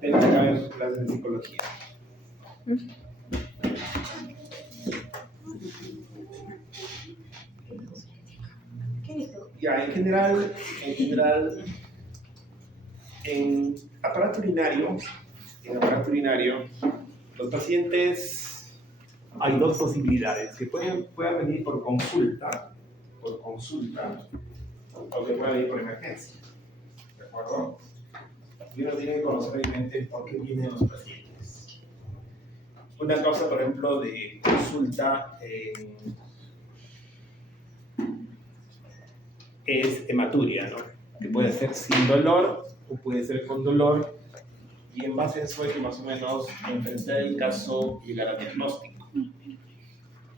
Tenemos que ver clases de psicología. Ya, en general, en aparato urinario, los pacientes, hay dos posibilidades, que puedan venir por consulta, o que puedan venir por emergencia, ¿de acuerdo? Y uno tiene que conocer obviamente por qué vienen los pacientes. Una causa, por ejemplo, de consulta es hematuria, ¿no? Que puede ser sin dolor o puede ser con dolor, y en base a eso hay que más o menos enfrentar el caso y llegar al diagnóstico.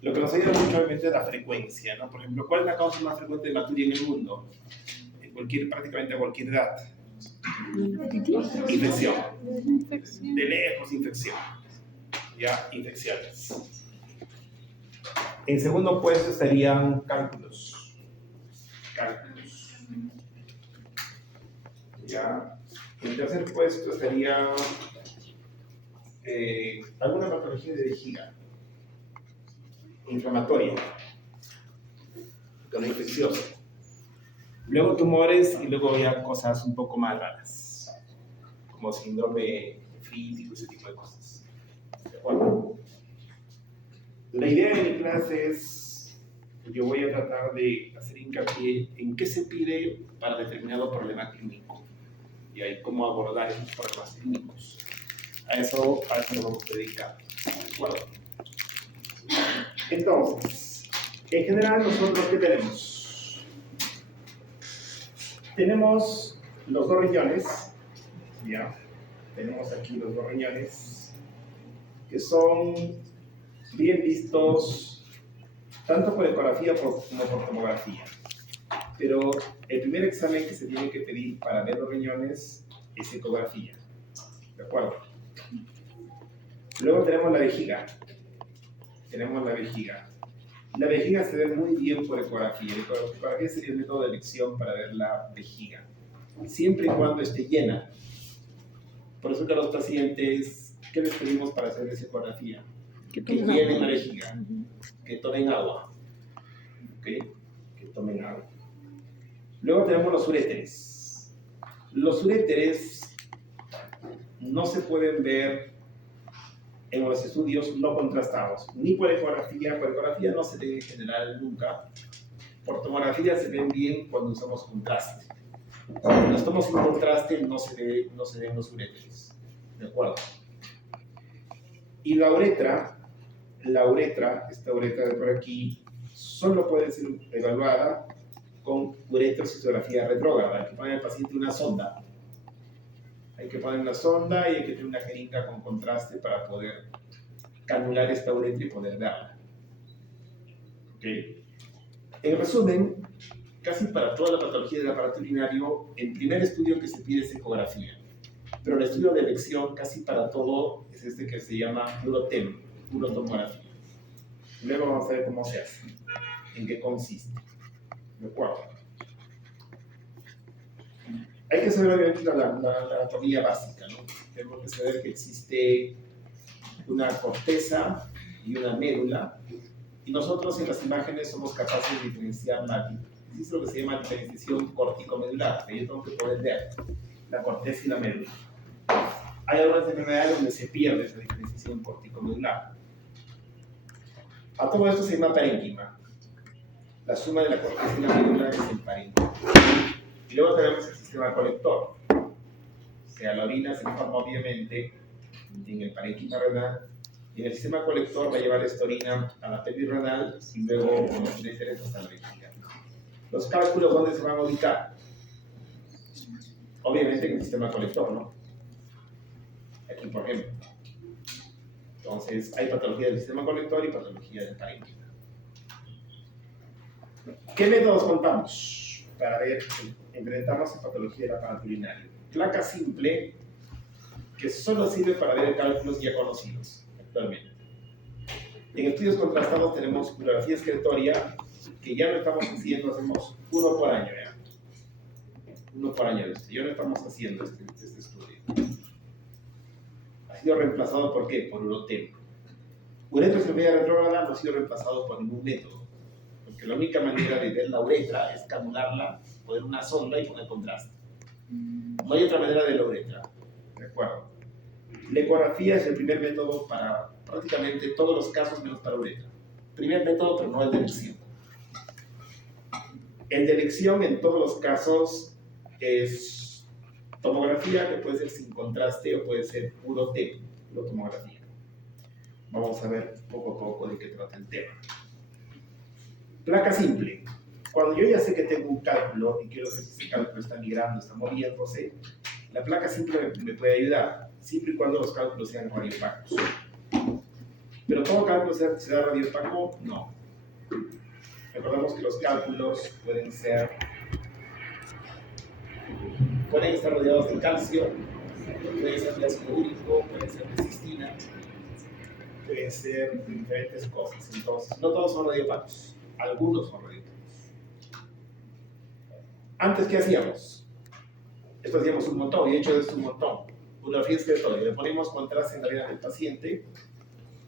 Lo que nos ayuda mucho obviamente es la frecuencia, ¿no? Por ejemplo, ¿cuál es la causa más frecuente de hematuria en el mundo? Prácticamente a cualquier edad. Infección. De lejos, infección. Ya, infecciones. En segundo puesto estarían cálculos. Ya. En tercer puesto estaría alguna patología de vejiga inflamatoria, con infecciosa. Luego tumores y luego ya cosas un poco más raras, como síndrome nefrítico, ese tipo de cosas. ¿De acuerdo? La idea de mi clase es, yo voy a tratar de hacer hincapié en qué se pide para determinado problema clínico y ahí cómo abordar esos problemas clínicos. A eso nos vamos a dedicar. ¿De acuerdo? Entonces, en general nosotros ¿qué tenemos? Tenemos los dos riñones, ¿ya? Tenemos aquí los dos riñones, que son bien vistos tanto por ecografía como por tomografía. Pero el primer examen que se tiene que pedir para ver los riñones es ecografía. ¿De acuerdo? Luego tenemos la vejiga. La vejiga se ve muy bien por ecografía. La ecografía sería el método de elección para ver la vejiga, siempre y cuando esté llena. Por eso que a los pacientes, ¿qué les pedimos para hacer esa ecografía? Que llenen la vejiga, que tomen agua. ¿Okay? Que tomen agua. Luego tenemos los uréteres. Los uréteres no se pueden ver en los estudios no contrastados, ni por ecografía. Por ecografía no se ve en general nunca. Por tomografía se ven bien cuando usamos contraste. Cuando estamos sin contraste no se ven los uréteres. ¿De acuerdo? Y la uretra, esta uretra de por aquí, solo puede ser evaluada con uretroscleroscopia retrógrada. Hay que poner al paciente una sonda. Y hay que tener una jeringa con contraste para poder canular esta uretra y poder verla. ¿Okay? En resumen, casi para toda la patología del aparato urinario, el primer estudio que se pide es ecografía. Pero el estudio de elección casi para todo es este que se llama urotomografía. Luego vamos a ver cómo se hace, en qué consiste. ¿De acuerdo? Hay que saber obviamente la anatomía básica, ¿no? Tenemos que saber que existe una corteza y una médula, y nosotros en las imágenes somos capaces de diferenciar existe lo que se llama diferenciación corticomedular, que yo tengo que poder ver la corteza y la médula. Hay algunas enfermedades donde se pierde esa diferenciación corticomedular. A todo esto se llama parénquima. La suma de la corteza y la médula es el parénquima. Y luego tenemos el sistema colector. O sea, la orina se forma obviamente en el parénquima renal, y en el sistema colector va a llevar esta orina a la pelvis renal y luego con los uréteres hasta la vejiga. Los cálculos, ¿dónde se van a ubicar? Obviamente en el sistema colector, ¿no? Aquí, por ejemplo. Entonces, hay patología del sistema colector y patología del parénquima. ¿Qué métodos contamos para ver si enfrentamos a patología del aparato urinario? Placa simple, que solo sirve para ver cálculos ya conocidos actualmente. En estudios contrastados tenemos urografía excretoria, que ya no estamos haciendo, hacemos uno por año ya. 1 por año de estudio. Ya no estamos haciendo este estudio. Ha sido reemplazado ¿por qué? Por Urotem. Uretroesclerosis retrógrada no ha sido reemplazado por ningún método, porque la única manera de ver la uretra es canularla, poner una sonda y poner contraste. No hay otra manera de la uretra, ¿de acuerdo? La ecografía es el primer método para prácticamente todos los casos menos para uretra. Primer método, pero no el de elección. El de elección en todos los casos es tomografía, que puede ser sin contraste o puede ser puro T, puro tomografía. Vamos a ver poco a poco de qué trata el tema. Placa simple. Cuando yo ya sé que tengo un cálculo y quiero ver si ese cálculo está migrando, está moviéndose, la placa simple me puede ayudar, siempre y cuando los cálculos sean radioopacos. Pero todo cálculo será radioopaco, no. Recordemos que los cálculos pueden estar rodeados de calcio, pueden ser de ácido úrico, pueden ser de cistina, pueden ser de diferentes cosas. Entonces, no todos son radiopacos, algunos son radiopacos. Antes, ¿qué hacíamos? Esto hacíamos un montón, y de hecho es un montón. Una fiesta de todo, le ponemos contraste en la vena del paciente,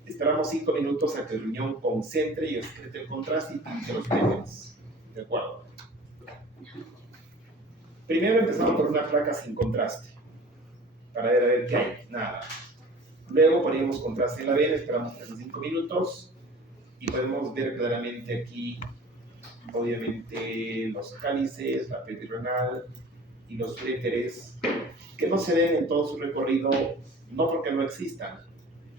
esperamos 5 minutos a que el riñón concentre y excrete el contraste y pinte los pliegues. ¿De acuerdo? Primero empezamos por una placa sin contraste, para ver a ver qué hay, nada. Luego poníamos contraste en la vena, esperamos 3 a 5 minutos y podemos ver claramente aquí, obviamente, los cálices, la perirenal y los uréteres, que no se ven en todo su recorrido, no porque no existan,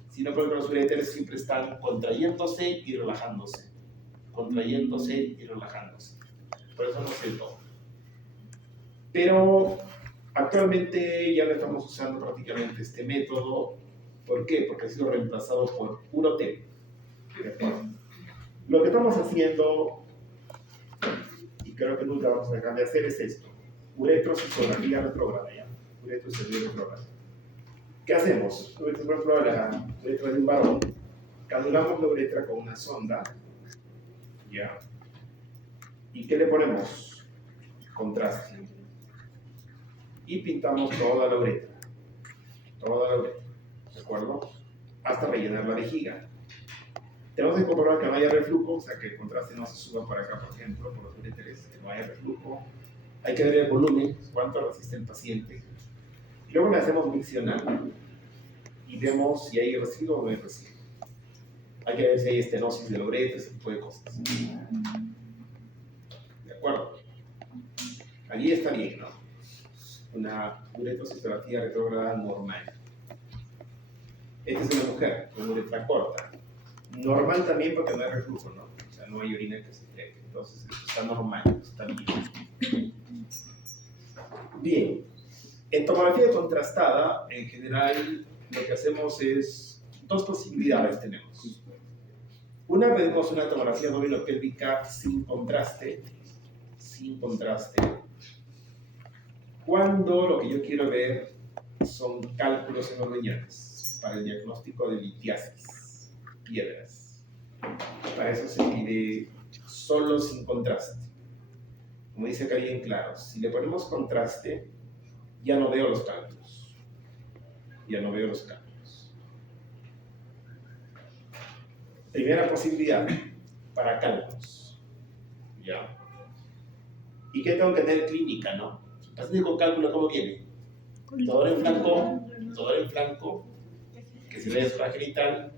sino porque los uréteres siempre están contrayéndose y relajándose, contrayéndose y relajándose. Por eso no se ve todo. Pero actualmente ya no estamos usando prácticamente este método. ¿Por qué? Porque ha sido reemplazado por Urotem. Lo que estamos haciendo, y creo que nunca vamos a dejar de hacer, es esto. Uretroesclerosis retrógrada, ¿ya? Uretroesclerosis retrógrada. ¿Qué hacemos? Por ejemplo, la uretra de un varón. Canulamos la uretra con una sonda, ¿ya? ¿Y qué le ponemos? Contraste. Y pintamos toda la uretra. Toda la uretra. ¿De acuerdo? Hasta rellenar la vejiga. Tenemos que comprobar que no haya reflujo, o sea, que el contraste no se suba para acá, por ejemplo, por los uréteres, que no haya reflujo. Hay que ver el volumen, cuánto resiste el paciente. Y luego le hacemos miccional y vemos si hay residuo o no hay residuo. Hay que ver si hay estenosis de la uretra, ese tipo de cosas. ¿De acuerdo? Allí está bien, ¿no? Una uretroesclerosis retrógrada normal. Esta es una mujer con uretra corta. Normal también porque no hay reflujo, ¿no? O sea, no hay orina que se quede. Entonces, está normal, está bien. Bien. En tomografía contrastada, en general, lo que hacemos es dos posibilidades tenemos. Una, pedimos una tomografía doble-pélvica sin contraste, cuando lo que yo quiero ver son cálculos en los riñones para el diagnóstico de litiasis, piedras. Para eso se pide solo sin contraste. Como dice acá bien claro, si le ponemos contraste, ya no veo los cálculos. Primera posibilidad, para cálculos. ¿Ya? ¿Y qué tengo que tener clínica, no? El paciente con cálculo, ¿cómo viene? Dolor en flanco, que se ve zona genital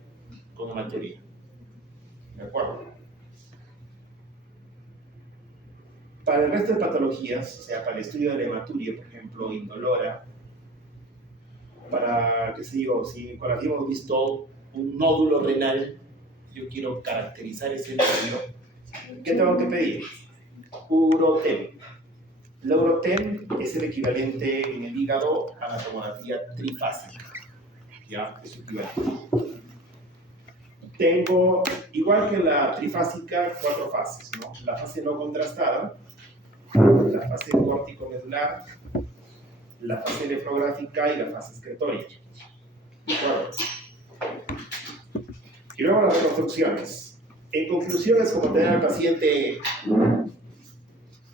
con hematuria. ¿De acuerdo? Para el resto de patologías, o sea, para el estudio de la hematuria, por ejemplo, indolora, para, qué sé yo, si cuando habíamos visto un nódulo renal, yo quiero caracterizar ese nódulo, ¿qué tengo que pedir? Urotem. La Urotem es el equivalente en el hígado a la tomografía trifásica. ¿Ya? Es equivalente. Tengo, igual que la trifásica, 4 fases, ¿no? La fase no contrastada, la fase córtico-medular, la fase nefrográfica y la fase excretoria. ¿De acuerdo? Y luego las reconstrucciones. En conclusión, es como tener al paciente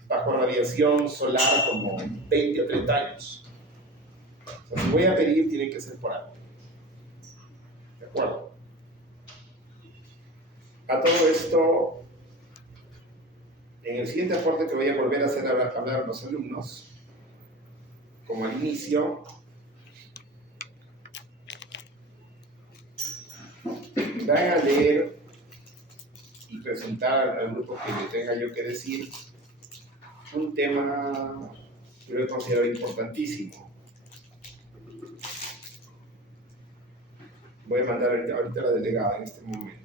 bajo radiación solar como 20 o 30 años. O sea, si voy a pedir, tiene que ser por algo. ¿De acuerdo? A todo esto, en el siguiente aporte que voy a volver a hacer hablar a los alumnos, como al inicio, van a leer y presentar al grupo que le tenga yo que decir un tema que yo considero importantísimo. Voy a mandar ahorita a la delegada en este momento.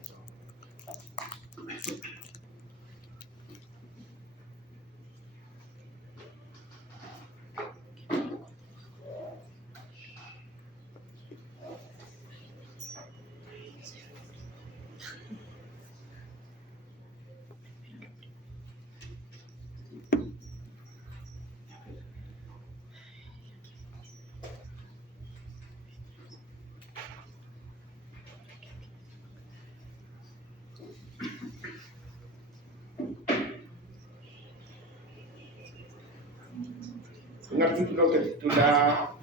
Un artículo que titula,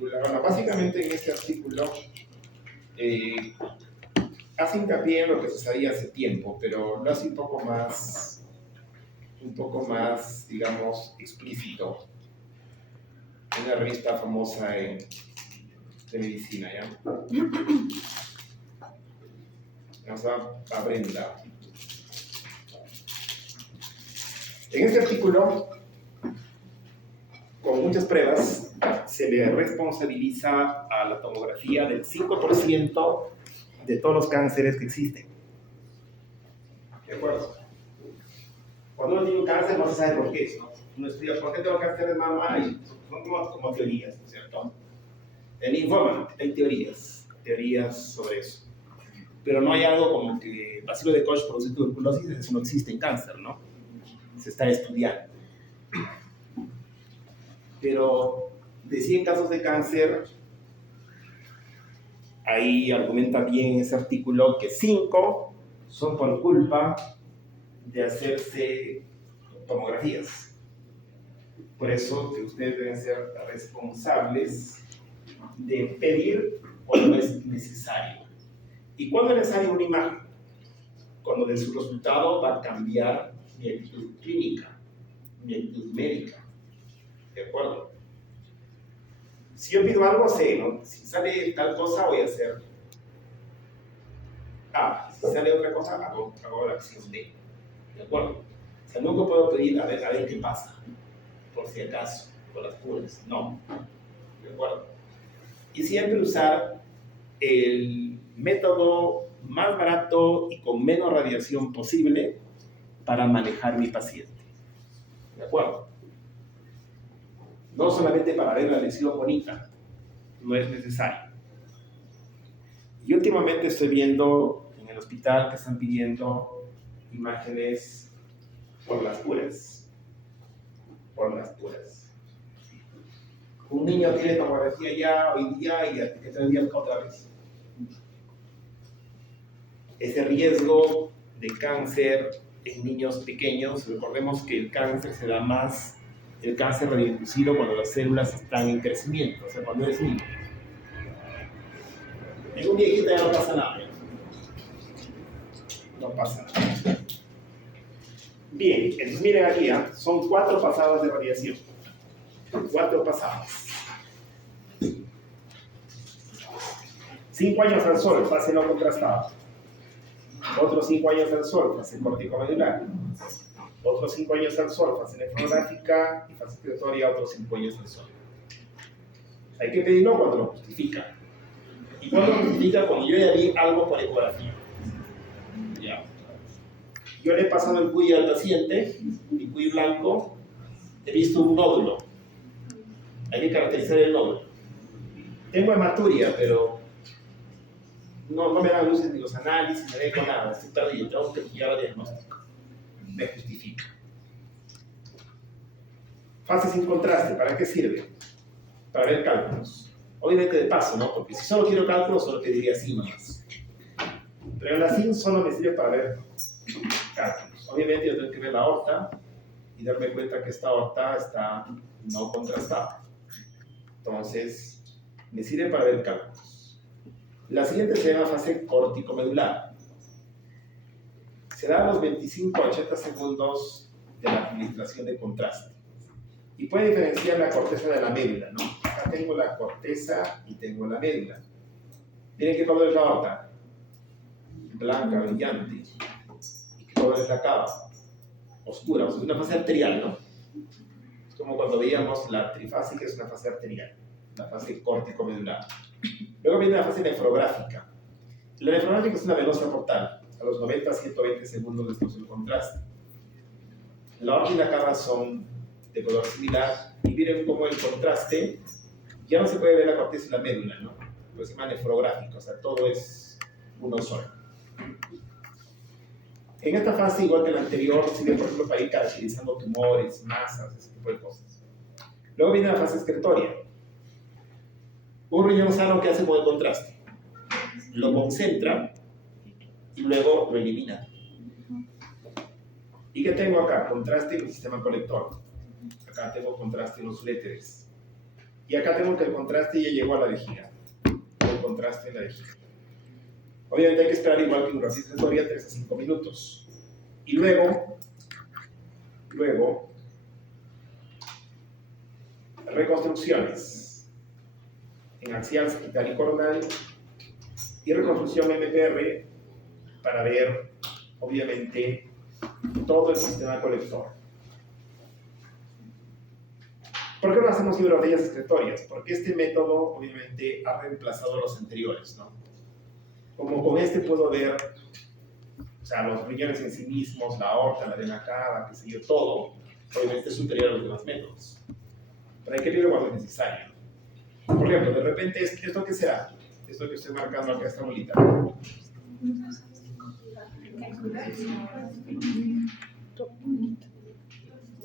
bueno, básicamente en este artículo hace hincapié en lo que se sabía hace tiempo, pero lo hace un poco más, digamos, explícito. Una revista famosa de medicina, ¿ya? Vamos a Brenda. En este artículo, con muchas pruebas, se le responsabiliza a la tomografía del 5% de todos los cánceres que existen. ¿De acuerdo? Cuando uno tiene un cáncer no se sabe por qué, ¿no? Uno estudia por qué tengo cáncer de mama y son como teorías, ¿no es cierto? El linfoma, hay teorías sobre eso. Pero no hay algo como que bacilo de Koch produce tuberculosis, eso no existe en cáncer, ¿no? Se está estudiando. Pero de 100 casos de cáncer, ahí argumenta bien ese artículo que 5 son por culpa de hacerse tomografías. Por eso que ustedes deben ser responsables de pedir cuando es necesario. ¿Y cuándo es necesario una imagen? Cuando de su resultado va a cambiar mi actitud clínica, mi actitud médica. ¿De acuerdo? Si yo pido algo, sé, ¿no? Si sale tal cosa, voy a hacer A. Si sale otra cosa, hago la acción D. ¿De acuerdo? O sea, nunca puedo pedir a ver qué pasa, por si acaso, por las puras. No. ¿De acuerdo? Y siempre usar el método más barato y con menos radiación posible para manejar mi paciente. ¿De acuerdo? No solamente para ver la lesión bonita, no es necesario. Y últimamente estoy viendo en el hospital que están pidiendo imágenes por las puras. Por las puras. Un niño tiene tomografía ya hoy día y que 3 días otra vez. Ese riesgo de cáncer en niños pequeños, recordemos que el cáncer se da más, el cáncer radioinducido cuando las células están en crecimiento, o sea, cuando eres niño. En un viejito ya no pasa nada. No pasa nada. Bien, entonces miren aquí, son 4 pasadas de radiación. 4 pasadas. 5 años al sol, fase no contrastada. Otros 5 años al sol, fase corticomedular. Otros 5 años al sol, fase nefrográfica y fase excretoria, otros 5 años al sol. Hay que pedirlo cuando lo justifica. ¿Y cuando lo justifica? Cuando yo ya vi algo por ecografía. Ya. Yo le he pasado el cuy al paciente, mi cuy blanco, he visto un nódulo. Hay que caracterizar el nódulo. Tengo hematuria, pero no me dan luces ni los análisis, no dejo nada, estoy perdido, tengo que pillar el diagnóstico. Me justifica. Fase sin contraste, ¿para qué sirve? Para ver cálculos. Obviamente de paso, ¿no? Porque si solo quiero cálculos, solo pediría SIN nomás. Pero en la SIN solo me sirve para ver cálculos. Obviamente yo tengo que ver la aorta y y darme cuenta que esta aorta está no contrastada. Entonces, me sirve para ver cálculos. La siguiente se llama fase córtico-medular. Se da a los 25 a 80 segundos de la administración de contraste. Y puede diferenciar la corteza de la médula, ¿no? Acá tengo la corteza y tengo la médula. Miren qué color es la aorta. Blanca, brillante. ¿Y qué color es la cava? Oscura, o sea, es una fase arterial, ¿no? Es como cuando veíamos la trifásica, que es una fase arterial, la fase córtico-medular. Luego viene la fase nefrográfica. La nefrográfica es una venosa portal, a los 90 a 120 segundos después del contraste. La aorta y la cava son de color similar, y miren cómo el contraste ya no se puede ver la corteza y la médula, ¿no? Pues se llama nefrográfico, o sea, todo es uno solo. En esta fase, igual que la anterior, sirve, por ejemplo, para ir caracterizando tumores, masas, ese tipo de cosas. Luego viene la fase excretoria. Un riñón sano, ¿qué hace con el contraste? Lo concentra y luego lo elimina. ¿Y qué tengo acá? Contraste en el sistema colector. Acá tengo contraste en los uréteres. Y acá tengo que el contraste ya llegó a la vejiga. El contraste en la vejiga. Obviamente hay que esperar igual que en una fase excretoria 3 a 5 minutos. Y luego, reconstrucciones en axial, sagital y coronal, y reconstrucción MPR para ver, obviamente, todo el sistema colector. ¿Por qué no hacemos hidrodías excretorias? Porque este método, obviamente, ha reemplazado a los anteriores, ¿no? Como con este puedo ver, o sea, los riñones en sí mismos, la aorta, la vena cava, qué sé yo, todo, obviamente es superior a los demás métodos. Pero hay que verlo cuando es necesario. Por ejemplo, de repente, ¿esto qué será? Esto que estoy marcando acá, esta bolita.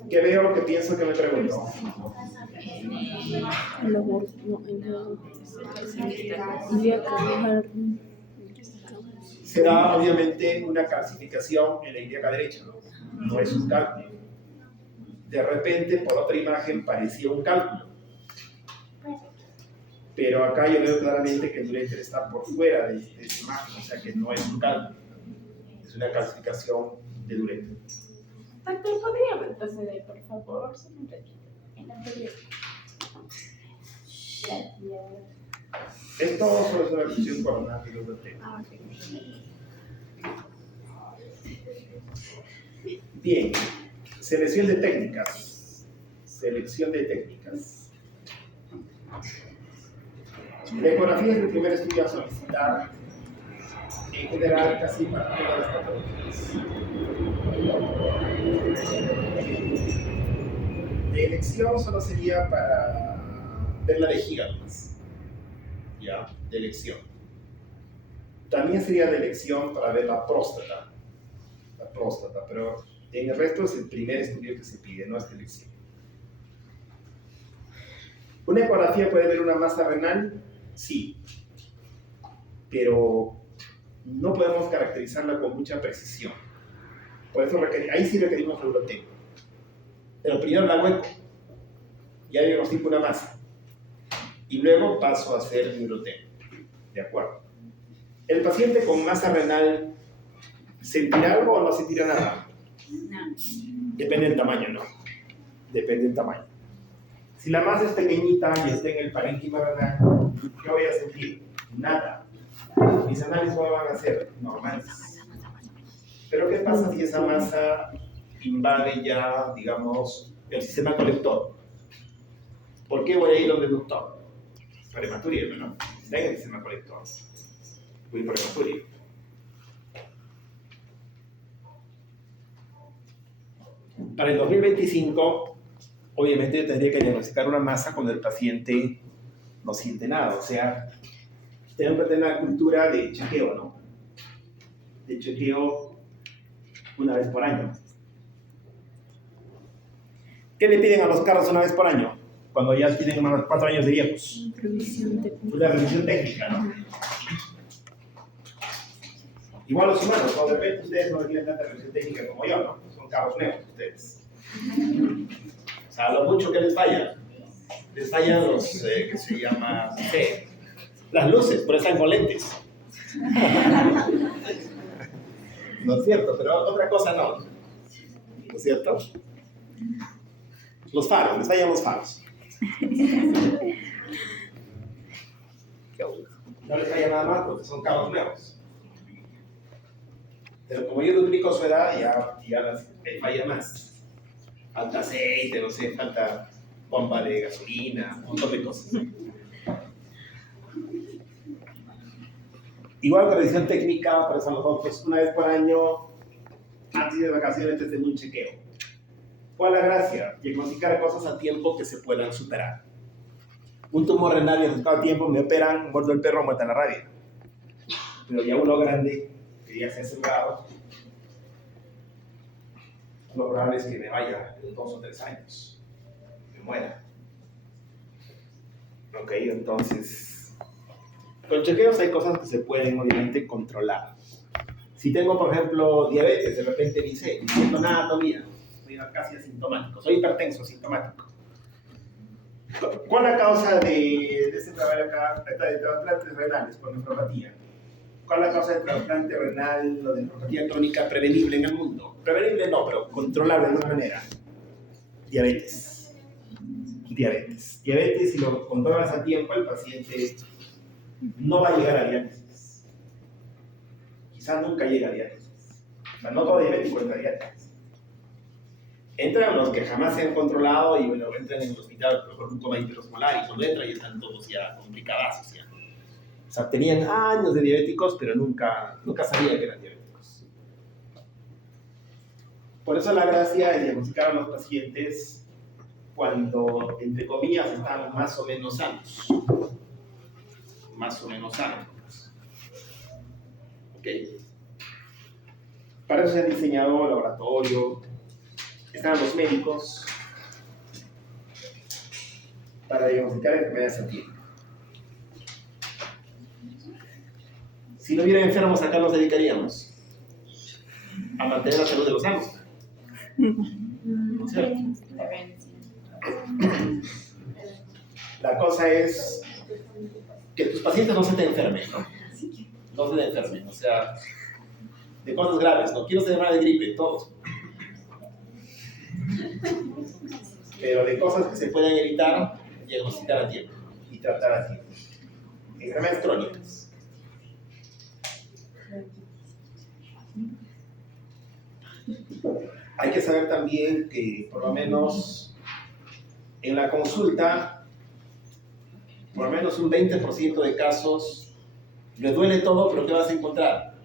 ¿Qué veo, que pienso, que me pregunto? Será obviamente una calcificación en la ilíaca derecha, ¿no? No es un cálculo. De repente, por otra imagen, parecía un cálculo. Pero acá yo veo claramente que el uréter está por fuera de esa imagen, o sea que no es un cálculo. Es una calcificación del uréter. Doctor, ¿podría retroceder, por favor? En la anterior. Esto solo es una función coronal de los uréteres. Bien, selección de técnicas. Selección de técnicas. La ecografía es el primer estudio a solicitar, en general, casi para todas las patologías. De elección solo sería para ver la vejiga nomás. ¿Ya? De elección. También sería de elección para ver la próstata. La próstata, pero en el resto es el primer estudio que se pide, no es de elección. ¿Una ecografía puede ver una masa renal? Sí. Pero no podemos caracterizarla con mucha precisión. Por eso ahí sí requerimos neuroteco. Pero primero la hueco. Ya diagnostico una masa. Y luego paso a hacer neuroteco. ¿De acuerdo? ¿El paciente con masa renal sentirá algo o no sentirá nada? No. Depende del tamaño, ¿no? Depende del tamaño. Si la masa es pequeñita y está en el parénquima renal, ¿qué voy a sentir? Nada. Mis análisis ¿cómo van a ser? Normales. Pero ¿qué pasa si esa masa invade ya, digamos, el sistema colector? ¿Por qué voy a ir donde el doctor? Para hematuria, ¿no? Está en el sistema colector. Voy por hematuria. Para el 2025, obviamente yo tendría que diagnosticar una masa cuando el paciente no siente nada. O sea, tenemos que tener una cultura de chequeo, ¿no? De chequeo una vez por año. ¿Qué le piden a los carros una vez por año? Cuando ya tienen unos 4 años de viejos. Una revisión técnica, ¿no? Igual los humanos, cuando de repente ustedes no tienen tanta revisión técnica como yo, ¿no? Son carros nuevos ustedes. O sea, lo mucho que les falla. Les fallan los, que se llama, no sé, las luces, por eso están con lentes. No es cierto, pero otra cosa no. ¿No es cierto? Los faros, les fallan los faros. No les falla nada más porque son carros nuevos. Pero como yo duplico su edad, ya les falla más. Falta aceite, no sé, falta bomba de gasolina, un montón de cosas. Igual con revisión técnica, por eso nosotros una vez por año, antes de vacaciones, hacemos un chequeo. ¿Cuál es la gracia? Diagnosticar cosas a tiempo que se puedan superar. Un tumor renal diagnosticado a tiempo, me operan, muerto el perro, muerta la rabia. Pero ya uno grande, que ya se ha asegurado, lo probable es que me vaya en 2 o 3 años, me muera. Ok, entonces, con chequeos hay cosas que se pueden obviamente controlar. Si tengo, por ejemplo, diabetes, de repente dice, no siento nada todavía, soy casi asintomático, soy hipertenso, asintomático. ¿Cuál es la causa de este trabajo acá, de trasplantes renales por nefropatía? ¿Cuál es la causa del trasplante renal o de nefropatía crónica prevenible en el mundo? Prevenible no, pero controlable de alguna manera. Diabetes. Diabetes, si lo controlas a tiempo, el paciente no va a llegar a diálisis. Quizás nunca llega a diálisis. O sea, no todo diabético entra a diálisis. Entran los que jamás se han controlado y bueno, entran en el hospital por un coma hiperosmolar y cuando entran ya están todos ya complicadazos ya. O sea, tenían años de diabéticos, pero nunca sabían que eran diabéticos. Por eso la gracia es diagnosticar a los pacientes cuando, entre comillas, están más o menos sanos. Más o menos sanos. ¿Ok? Para eso se ha diseñado el laboratorio, están los médicos, para diagnosticar enfermedades a tiempo. Si no hubieran enfermos, ¿a qué nos dedicaríamos? A mantener la salud de los sanos. ¿No es cierto? La cosa es que tus pacientes no se te enfermen, ¿no? No se te enfermen, o sea, de cosas graves, no quiero ser mal de gripe, todos. Pero de cosas que se pueden evitar, diagnosticar a tiempo y tratar a tiempo. Enfermedades crónicas. Hay que saber también que por lo menos en la consulta, por lo menos un 20% de casos, le duele todo, pero ¿qué vas a encontrar?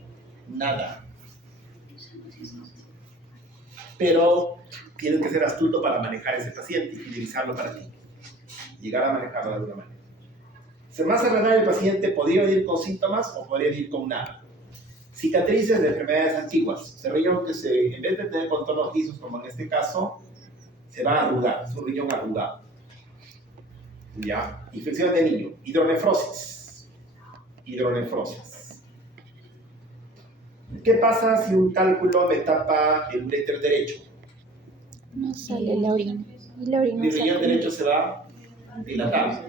Nada. Pero tienes que ser astuto para manejar a ese paciente y fidelizarlo para ti. Llegar a manejarlo de alguna manera. Ser más renal el paciente podría venir con síntomas o podría venir con nada. Cicatrices de enfermedades antiguas. Ese riñón que en vez de tener contornos lisos, como en este caso, se va a arrugar. Es un riñón arrugado. ¿Ya? Infección de niño. Hidronefrosis. ¿Qué pasa si un cálculo me tapa el uréter derecho? No sale la orina. Y la orina Mi riñón derecho se va dilatado.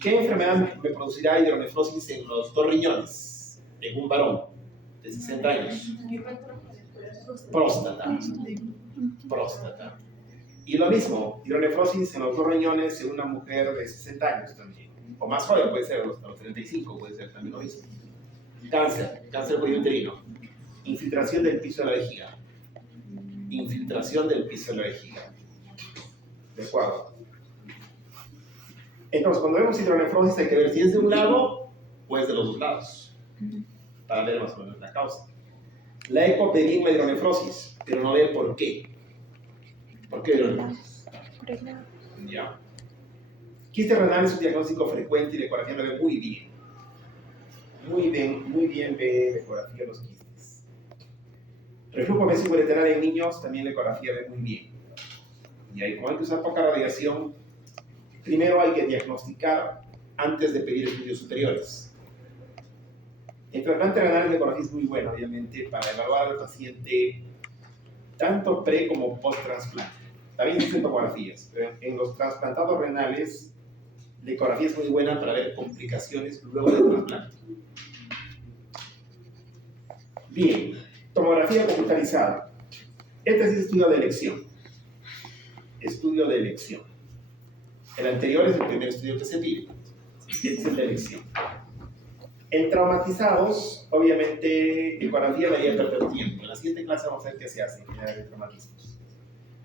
¿Qué enfermedad me producirá hidronefrosis en los 2 riñones? En un varón de 60 años. Próstata. Y lo mismo, hidronefrosis en los 2 riñones en una mujer de 60 años también. O más joven, puede ser, a los 35, puede ser también lo mismo. Cáncer cuello-uterino. Infiltración del piso de la vejiga. ¿De acuerdo? Entonces, cuando vemos hidronefrosis hay que ver si es de un lado o es de los 2 lados. Para ver más o menos la causa. La eco pedí la hidronefrosis, pero no ve por qué. ¿Por qué hidronefrosis? Ya. Quiste renal es un diagnóstico frecuente y la ecografía lo ve muy bien. Muy bien ve la ecografía de los quistes. Reflujo vesículo-ureteral en niños, también la ecografía ve muy bien. Y ahí, como hay que usar poca radiación, primero hay que diagnosticar antes de pedir estudios superiores. El trasplante renal de ecografía es muy bueno, obviamente, para evaluar al paciente tanto pre como post trasplante. También existen tomografías, pero en los trasplantados renales la ecografía es muy buena para ver complicaciones luego del trasplante. Bien, tomografía computarizada. Este es estudio de elección. Estudio de elección. El anterior es el primer estudio que se pide. Este es el de elección. En traumatizados, obviamente, ecografía varía perder tiempo. En la siguiente clase vamos a ver qué se hace en general de traumatismos.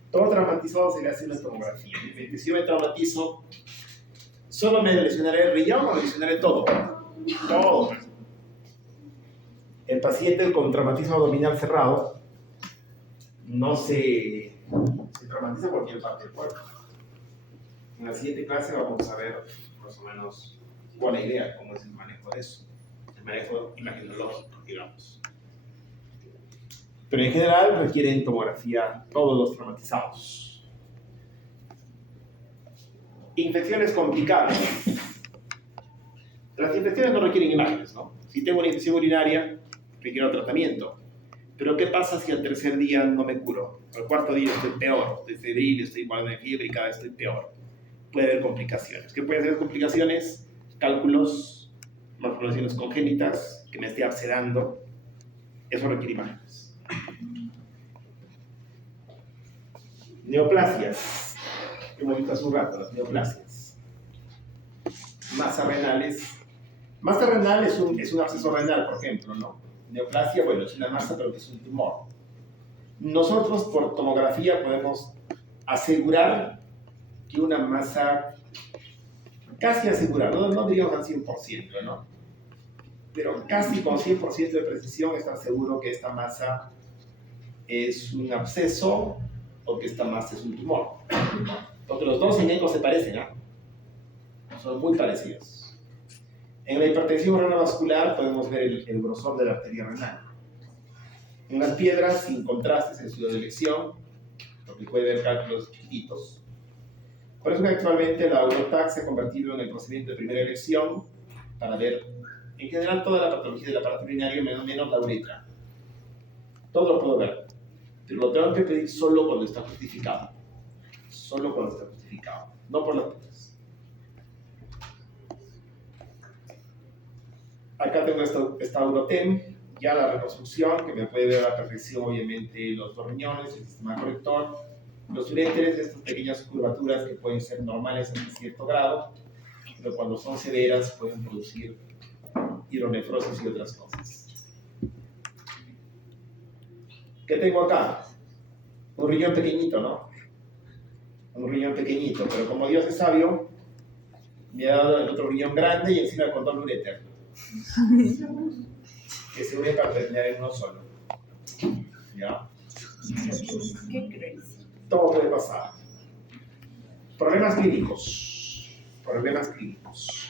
Todo traumatizado se le hace una tomografía. Si yo me traumatizo, ¿solo me lesionaré el riñón o me lesionaré todo? Todo. El paciente con traumatismo abdominal cerrado no se traumatiza cualquier parte del cuerpo. En la siguiente clase vamos a ver más o menos buena idea cómo es el manejo de eso. El manejo imagenológico, digamos. Pero en general requieren tomografía todos los traumatizados. Infecciones complicadas. Las infecciones no requieren imágenes, ¿no? Si tengo una infección urinaria, requiero tratamiento. Pero ¿qué pasa si al tercer día no me curo? Al cuarto día estoy peor, estoy febril, estoy igual de fiebre y cada vez estoy peor. Puede haber complicaciones. ¿Qué pueden ser complicaciones? Cálculos, malformaciones congénitas, que me esté abscedando. Eso requiere imágenes. Neoplasias. Hemos visto hace un rato las neoplasias. Masas renales. Masa renal es un absceso renal, por ejemplo, ¿no? Neoplasia, bueno, es una masa, pero que es un tumor. Nosotros, por tomografía, podemos asegurar que una masa, casi asegurar, no diríamos al 100%, ¿no? Pero casi con 100% de precisión estar seguro que esta masa es un absceso o que esta masa es un tumor. Porque los dos en eco se parecen, ¿no? Son muy parecidos. En la hipertensión renal vascular podemos ver el grosor de la arteria renal. En las piedras, sin contrastes, en estudio de elección, porque puede ver cálculos chiquitos. Por eso que actualmente la Eurotac se ha convertido en el procedimiento de primera elección para ver, en general, toda la patología del aparato urinario, menos la uretra. Todo lo puedo ver, pero lo tengo que pedir solo cuando está justificado. Solo cuando está justificado, no por las piedras. Acá tengo esta Eurotem, ya la reconstrucción, que me puede ver a la perfección, obviamente, los dos riñones, el sistema corrector, los uréteres, estas pequeñas curvaturas que pueden ser normales hasta cierto grado, pero cuando son severas pueden producir hidronefrosis y otras cosas. ¿Qué tengo acá? Un riñón pequeñito, ¿no? Un riñón pequeñito, pero como Dios es sabio, me ha dado el otro riñón grande y encima con doble uréter, que se une para terminar en uno solo. ¿Ya? ¿Qué crees? Todo puede pasar. Problemas clínicos. Problemas clínicos.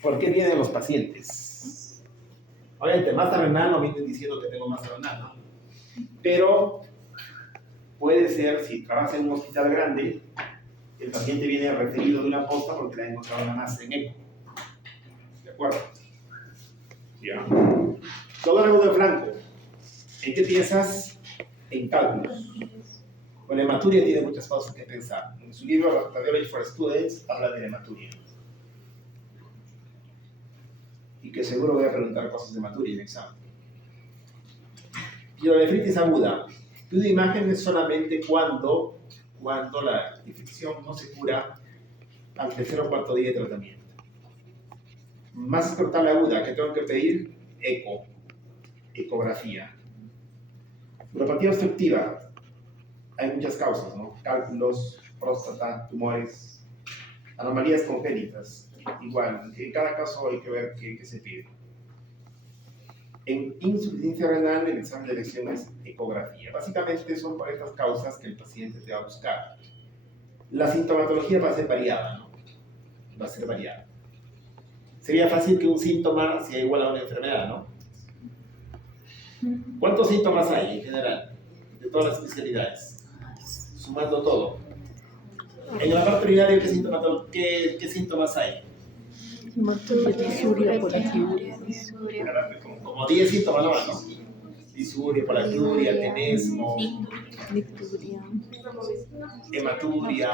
¿Por qué vienen los pacientes? Obviamente, masa renal no vienen diciendo que tengo masa renal, ¿no? Pero puede ser, si trabajas en un hospital grande, el paciente viene referido de una posta porque le han encontrado una masa en eco. ¿De acuerdo? Ya. Dolor agudo de flanco. ¿En qué piensas? En cálculos. Con la hematuria tiene muchas cosas que pensar. En su libro Radiology for Students habla de la hematuria. Y que seguro voy a preguntar cosas de hematuria en el examen. Pielonefritis aguda. Pido imágenes solamente cuando la infección no se cura al tercer o cuarto día de tratamiento. Masa escrotal aguda, que tengo que pedir ecografía. Uropatía obstructiva. Hay muchas causas, ¿no? Cálculos, próstata, tumores, anomalías congénitas. Igual, en cada caso hay que ver qué se pide. En insuficiencia renal, el examen de elección es ecografía. Básicamente son por estas causas que el paciente te va a buscar. La sintomatología va a ser variada, ¿no? Va a ser variada. sería fácil que un síntoma sea igual a una enfermedad, ¿no? ¿Cuántos síntomas hay en general de todas las especialidades? Sumando todo. En el aparato urinario, ¿qué síntomas hay? Disuria, poliuria. Como 10 síntomas nomás, ¿no? Disuria, poliuria, tenesmo, Nicturia. hematuria,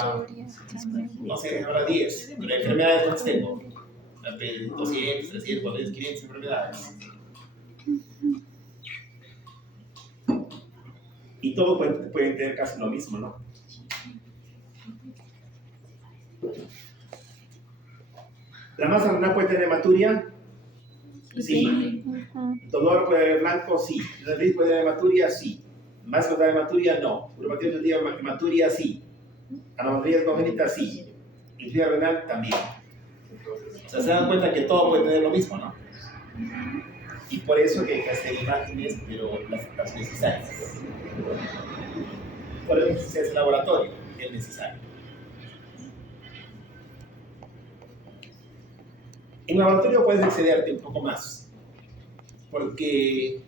no sé, ahora 10. Pero enfermedades, ¿cuántas tengo? 200, 300, 400, 500 enfermedades. Y todos pueden tener casi lo mismo, ¿no? ¿La masa renal puede tener hematuria? Sí. ¿Dolor puede haber blanco? Sí. ¿La nariz puede tener hematuria? Sí. ¿Masa de hematuria? No. ¿Uromatía de hematuria? Sí. ¿Anomalías congénitas? Sí. ¿Insuficiencia renal? También. O sea, se dan cuenta que todo puede tener lo mismo, ¿no? Y por eso que hay que hacer imágenes, pero las necesarias. Por eso se hace laboratorio, es necesario. En laboratorio puedes excederte un poco más, porque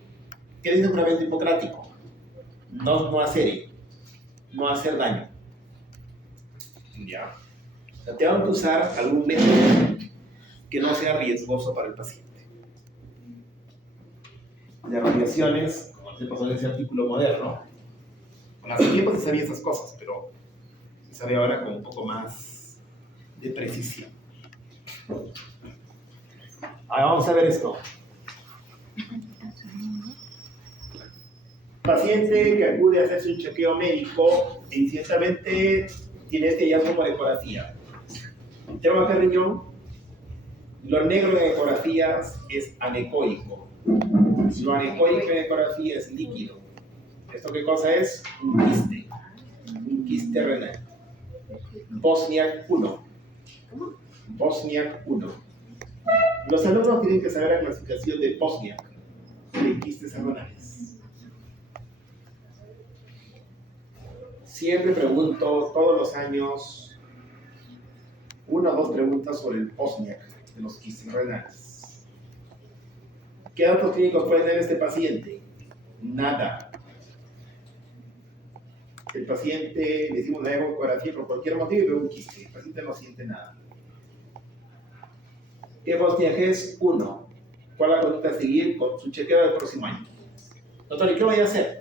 ¿qué dice el juramento hipocrático? No hacer daño. ¿Ya? O sea, te van a usar algún método que no sea riesgoso para el paciente. Las radiaciones, como se pasó en ese artículo moderno, con hace tiempo se sabía esas cosas, pero se sabe ahora con un poco más de precisión. Ahora vamos a ver esto. Paciente que acude a hacerse un chequeo médico e incidentalmente tiene este hallazgo por ecografía. Tema de riñón, lo negro en ecografías es anecoico. Lo anecoico en ecografía es líquido. ¿Esto qué cosa es? Un quiste renal. Bosniak 1. Bosniak 1. Los alumnos tienen que saber la clasificación de Bosniak, de quistes renales. Siempre pregunto, todos los años, 1 o 2 preguntas sobre el Bosniak de los quistes renales. ¿Qué datos clínicos puede tener este paciente? Nada. El paciente, le hicimos la ecografía por cualquier motivo y ve un quiste. El paciente no siente nada. ¿Qué Bosniak es? 1. ¿Cuál es la conducta a seguir con su chequeo del próximo año? Doctor, ¿y qué voy a hacer?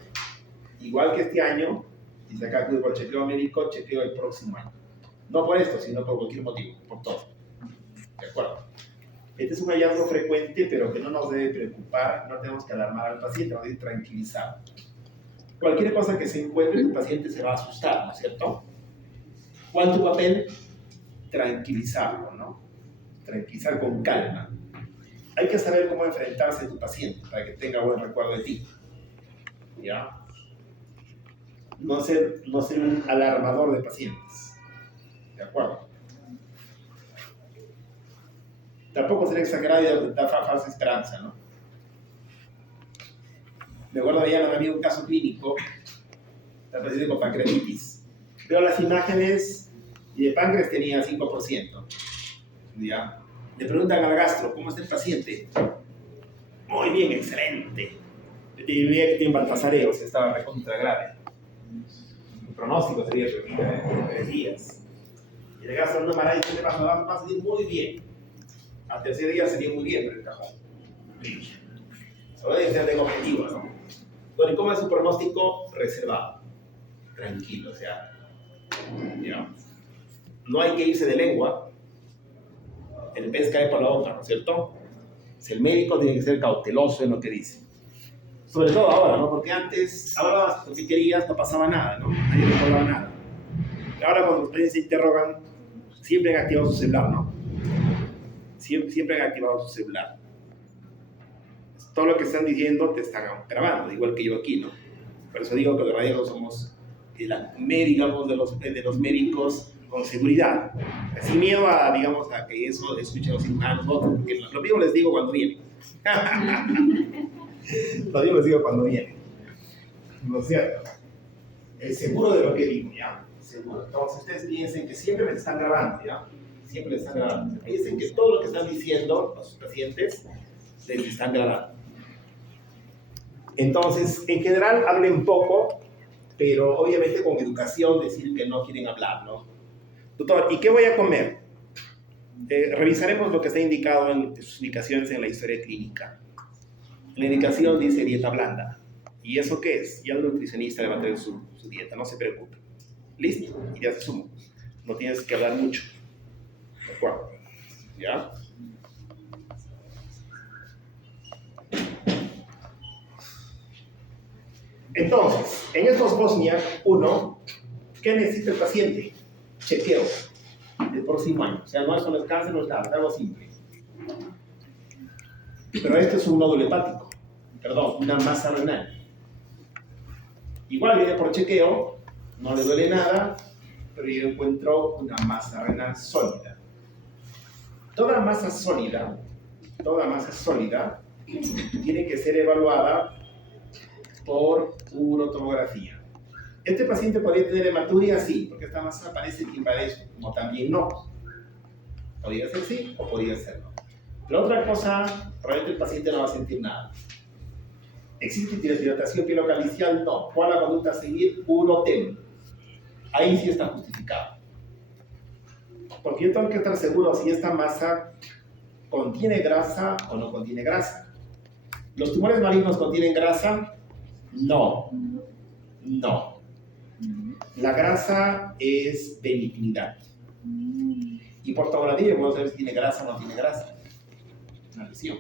Igual que este año, dice acá, acude por chequeo médico, chequeo del próximo año. No por esto, sino por cualquier motivo, por todo. ¿De acuerdo? Este es un hallazgo frecuente, pero que no nos debe preocupar, no tenemos que alarmar al paciente, nos debe tranquilizar. Cualquier cosa que se encuentre, el paciente se va a asustar, ¿no es cierto? ¿Cuál es tu papel? Tranquilizarlo, ¿no? Tranquilizar con calma. Hay que saber cómo enfrentarse a tu paciente para que tenga buen recuerdo de ti. ¿Ya? No ser un alarmador de pacientes. ¿De acuerdo? Tampoco ser exagerado y dar falsa esperanza, ¿no? Me acuerdo de a mí un caso clínico, el paciente con pancreatitis. Veo las imágenes y de páncreas tenía 5%. ¿Ya? Le preguntan al gastro, ¿cómo está el paciente? Muy bien, excelente. Le diría que tiene baltasareo, se estaba recontra grave. El pronóstico sería de 3 días. Y el gastro no me dice, va a salir muy bien. Al tercer día sería muy bien, pero el cajón. Solo debe ser de objetivo, ¿no? Bueno, ¿y cómo es su pronóstico? Reservado. Tranquilo, o sea, ¿ya? No hay que irse de lengua. El pez cae por la boca, ¿no es cierto? El médico tiene que ser cauteloso en lo que dice. Sobre todo ahora, ¿no? Porque antes hablabas lo que querías, no pasaba nada, ¿no? Nadie recordaba nada. Ahora cuando ustedes se interrogan, siempre han activado su celular, ¿no? Siempre han activado su celular. Todo lo que están diciendo te están grabando, igual que yo aquí, ¿no? Por eso digo que los radiólogos somos la digamos, de los médicos con seguridad, sin miedo a, digamos, a que eso escuchen los cirujanos, porque lo mismo les digo cuando vienen. Lo mismo les digo cuando vienen. ¿No es cierto? Seguro de lo que digo, ¿ya? Seguro. Entonces ustedes piensen que siempre me están grabando, ¿ya? Siempre les están grabando. Piensen que todo lo que están diciendo los pacientes les están grabando. Entonces, en general, hablen poco, pero obviamente con educación decir que no quieren hablar, ¿no? Doctor, ¿y qué voy a comer? Revisaremos lo que está indicado en sus indicaciones en la historia clínica. En la indicación dice dieta blanda. ¿Y eso qué es? Ya el nutricionista le va a tener su dieta, no se preocupe. Listo, y ya se suma. No tienes que hablar mucho. ¿De acuerdo? ¿Ya? Entonces, en estos Bosniak 1, ¿qué necesita el paciente? Chequeo del próximo año. O sea, no es solo cáncer, no es nada, es algo simple. Pero este es un nódulo hepático, perdón, una masa renal. Igual viene por chequeo, no le duele nada, pero yo encuentro una masa renal sólida. Toda masa sólida tiene que ser evaluada por urotomografía. ¿Este paciente podría tener hematuria? Sí, porque esta masa parece que invade, como también no. Podría ser sí o podría ser no. La otra cosa, probablemente el paciente no va a sentir nada. ¿Existe dilatación pilocalicial? No. ¿Cuál es la conducta a seguir? Urotem. Ahí sí está justificado. Porque yo tengo que estar seguro si esta masa contiene grasa o no contiene grasa. ¿Los tumores malignos contienen grasa? No. No. La grasa es benignidad. Y por tomografía podemos saber si tiene grasa o no tiene grasa. Una lesión.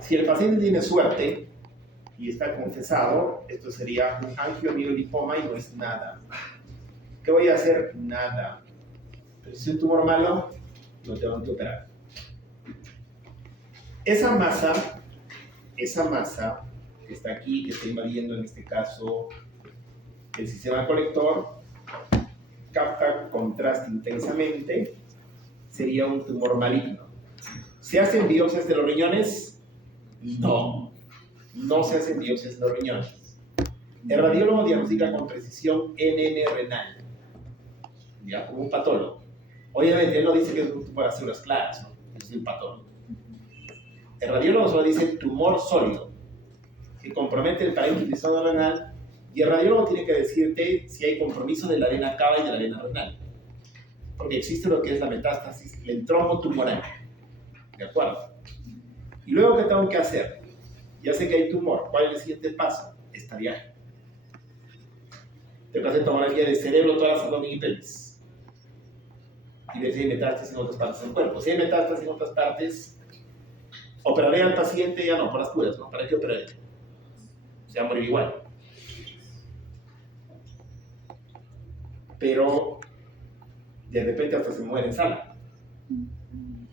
Si el paciente tiene suerte y está confesado, esto sería un angioamiolipoma y no es nada. ¿Qué voy a hacer? Nada. Pero si es un tumor malo, lo tengo que operar. Esa masa que está aquí, que está invadiendo en este caso el sistema colector, capta contraste intensamente, sería un tumor maligno. ¿Se hacen biopsias de los riñones? No, no se hacen biopsias de los riñones. El radiólogo diagnostica con precisión NN renal, ya, como un patólogo. Obviamente él no dice que es un tumor a células claras, ¿no? Es un patólogo. El radiólogo solo dice tumor sólido, que compromete el parénquima renal, y el radiólogo tiene que decirte si hay compromiso de la vena cava y de la vena renal. Porque existe lo que es la metástasis, el trombo tumoral. ¿De acuerdo? Y luego, ¿qué tengo que hacer? Ya sé que hay tumor. ¿Cuál es el siguiente paso? Estadiaje. Tengo que hacer tomografía de cerebro, todas abdomen y pelvis. Y ver si hay metástasis en otras partes del cuerpo. Si hay metástasis en otras partes, operaré al paciente, ya no, por las puras, ¿no? ¿Para qué operaré? Se va a morir igual. Pero de repente hasta se muere en sala.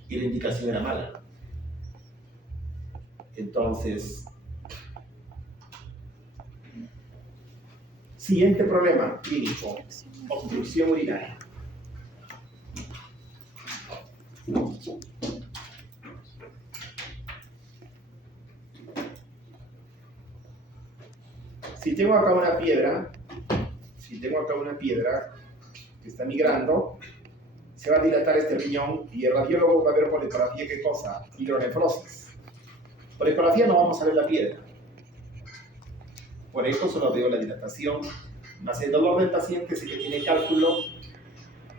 Y la indicación era mala. Entonces, siguiente problema clínico, obstrucción urinaria. Si tengo acá una piedra que está migrando, se va a dilatar este riñón y el radiólogo va a ver por ecografía qué cosa, hidronefrosis. Por ecografía no vamos a ver la piedra. Por eso solo veo la dilatación, más el dolor del paciente, si que tiene cálculo.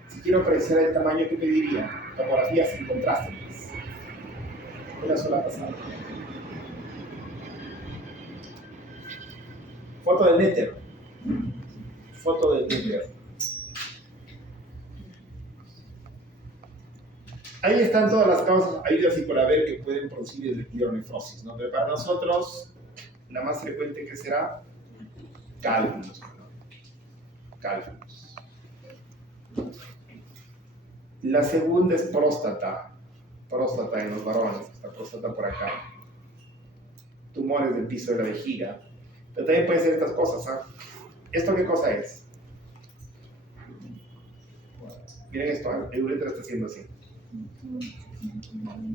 Si quiero apreciar el tamaño, ¿qué pediría? Topografía sin contraste. Una sola pasada. Foto del néter. Foto del néter. Ahí están todas las causas habidas y por haber que pueden producir hidronefrosis, ¿no? Pero para nosotros, la más frecuente que será cálculos, ¿no? Cálculos. La segunda es próstata en los varones, esta próstata por acá. Tumores del piso de la vejiga. Pero también pueden ser estas cosas, ¿ah? ¿Esto qué cosa es? Miren esto, ¿eh? El uretra está haciendo así.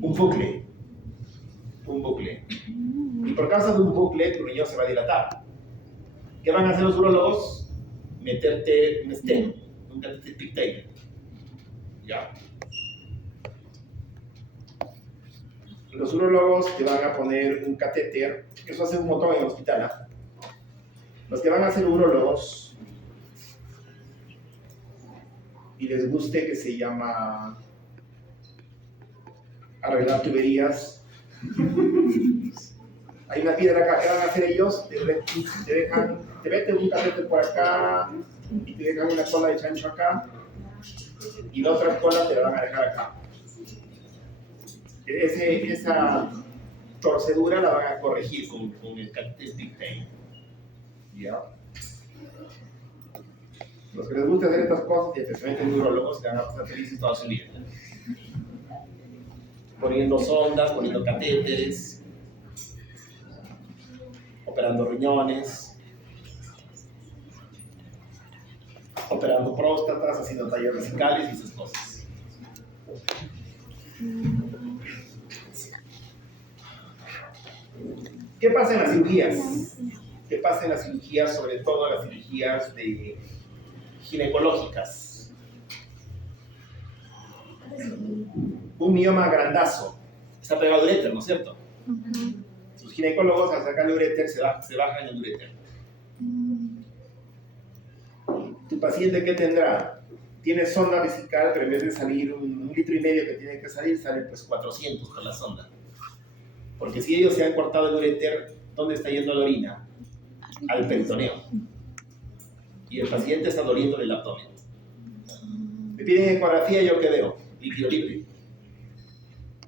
Un bucle. Y por causa de un bucle, tu riñón se va a dilatar. ¿Qué van a hacer los urólogos? Meterte un stent, un pigtail. ¿Ya? los urólogos te van a poner un catéter, eso hace un montón en el hospital, ¿ah? Los que van a ser urólogos y les guste que se llama arreglar tuberías, hay una piedra acá, ¿qué van a hacer ellos? Te meten un catéter por acá y te dejan una cola de chancho acá y la otra cola te la van a dejar acá. Esa torcedura la van a corregir con el catéter Pictain. ¿Ya? Los que les gusta hacer estas cosas, y especialmente neurólogos, se van a pasar felices toda su vida. Poniendo sondas, poniendo catéteres, operando riñones, operando próstatas, haciendo tallos vesicales y esas cosas. ¿Qué pasa en las cirugías? ¿Qué pasa en las cirugías, sobre todo las cirugías ginecológicas? Un mioma grandazo está pegado al uréter, ¿no es cierto? Sus ginecólogos al sacar el uréter se bajan el uréter. ¿Tu paciente qué tendrá? Tiene sonda vesical, pero en vez de salir 1,5 litros que tiene que salir, salen pues 400 con la sonda. Porque si ellos se han cortado el uréter, ¿dónde está yendo la orina? Al peritoneo. Y el paciente está doliendo el abdomen. Me piden ecografía y yo qué veo, líquido libre.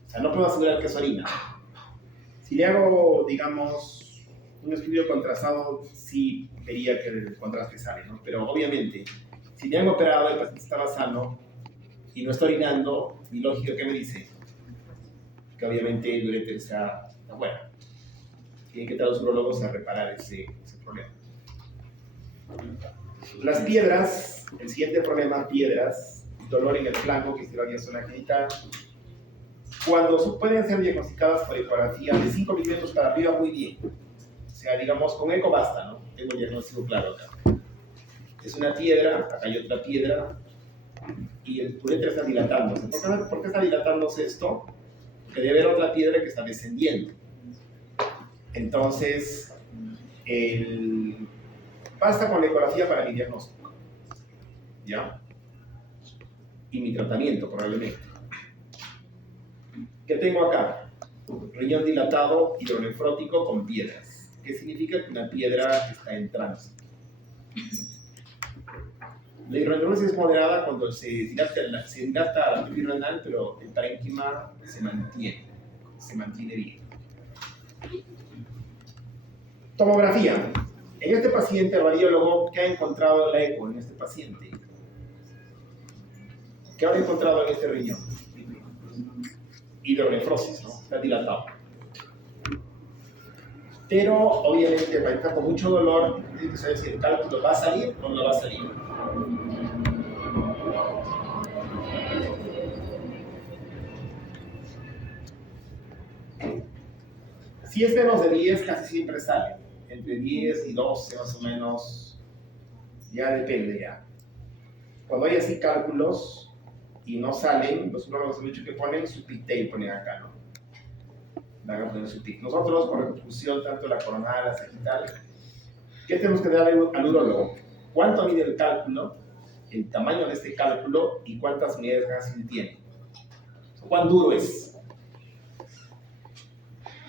O sea, no puedo asegurar que es orina. Si le hago, digamos, un estudio contrastado, sí vería que el contraste sale, ¿no? Pero obviamente, si me han operado, el paciente estaba sano y no está orinando, mi lógica, ¿qué me dice? Que obviamente el uréter está bueno. Tienen que estar los urólogos a reparar ese problema. Las piedras, el siguiente problema, piedras, dolor en el flanco, que es la zona genital. Cuando pueden ser diagnosticadas por ecografía de 5 milímetros para arriba, muy bien. O sea, digamos, con eco basta, ¿no? Tengo el diagnóstico claro acá. Es una piedra, acá hay otra piedra, y el uréter está dilatándose. ¿Por qué está dilatándose esto? Porque debe haber otra piedra que está descendiendo. Entonces, basta con la ecografía para mi diagnóstico. ¿Ya? Y mi tratamiento, probablemente. ¿Qué tengo acá? Riñón dilatado hidronefrótico con piedras. ¿Qué significa? Que una piedra está en tránsito. La hidronefrosis es moderada cuando se dilata la arteria renal, pero el parénquima se mantiene bien. Tomografía. En este paciente, el radiólogo, ¿qué ha encontrado la eco en este paciente? ¿Qué habrá encontrado en este riñón? Hidronefrosis, ¿no? Está dilatado. Pero, obviamente, para estar con mucho dolor, tiene que saber si el cálculo va a salir o no va a salir. Si es menos de 10, casi siempre sale. Entre 10 y 12, más o menos, ya depende ya. Cuando hay así cálculos y no salen, los urólogos han dicho que ponen su Pictain, ponen acá, ¿no? Van a poner su Pictain. Nosotros, por repercusión, tanto la coronal, la sagital, ¿qué tenemos que darle al urólogo? ¿Cuánto mide el cálculo? El tamaño de este cálculo y cuántas unidades Hansen tiene. ¿Cuán duro es?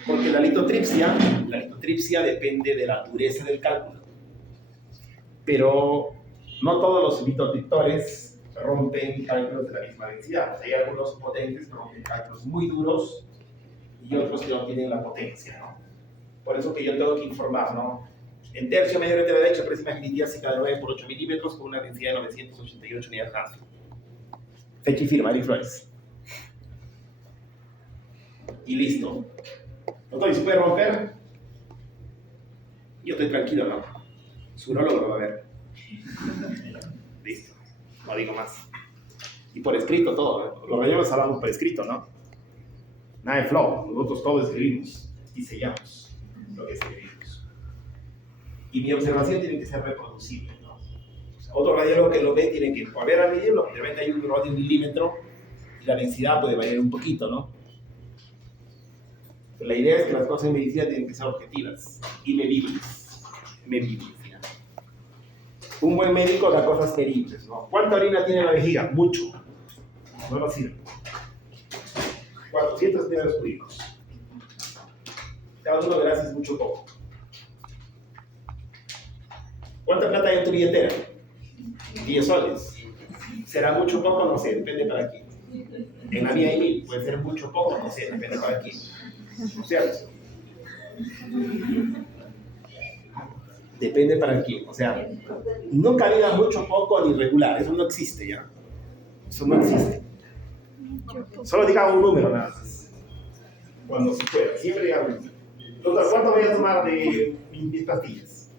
Porque la litotripsia depende de la dureza del cálculo. Pero no todos los litotriptores rompen cálculos de la misma densidad. Hay algunos potentes que rompen cálculos muy duros y otros que no tienen la potencia, ¿no? Por eso que yo tengo que informar, ¿no? En tercio medio de derecha, presión magnetísica de 9 por 8 milímetros con una densidad de 988 unidades Hansen. Fecha y firma, Eric Flores. Y listo. Doctor, ¿y se puede romper? Yo estoy tranquilo, ¿no? Su urólogo lo va a ver. Listo. No digo más. Y por escrito todo, ¿no? Los radiólogos hablamos por escrito, ¿no? Nada de flow. Nosotros todo escribimos y sellamos lo que escribimos. Y mi observación tiene que ser reproducible, ¿no? O sea, otro radiólogo que lo ve tiene que volver a medirlo. De repente hay un radio de 1 milímetro y la densidad puede variar un poquito, ¿no? La idea es que las cosas en medicina tienen que ser objetivas y medibles. Medibles, ¿ya? Un buen médico da cosas medibles, ¿no? ¿Cuánta orina tiene la vejiga? Mucho. No lo sirve. 400 centímetros cúbicos. Cada uno verá si es mucho o poco. ¿Cuánta plata hay en tu billetera? 10 soles. ¿Será mucho o poco? No sé, depende para quién. En la mía hay 1000, puede ser mucho o poco, no sé, depende para quién. ¿Cierto? Depende para quién. O sea, nunca diga mucho, poco ni regular. Eso no existe ya. Eso no existe. Solo diga un número nada más. Cuando se pueda. Siempre diga un número. Doctor, ¿cuánto voy a tomar de mis pastillas?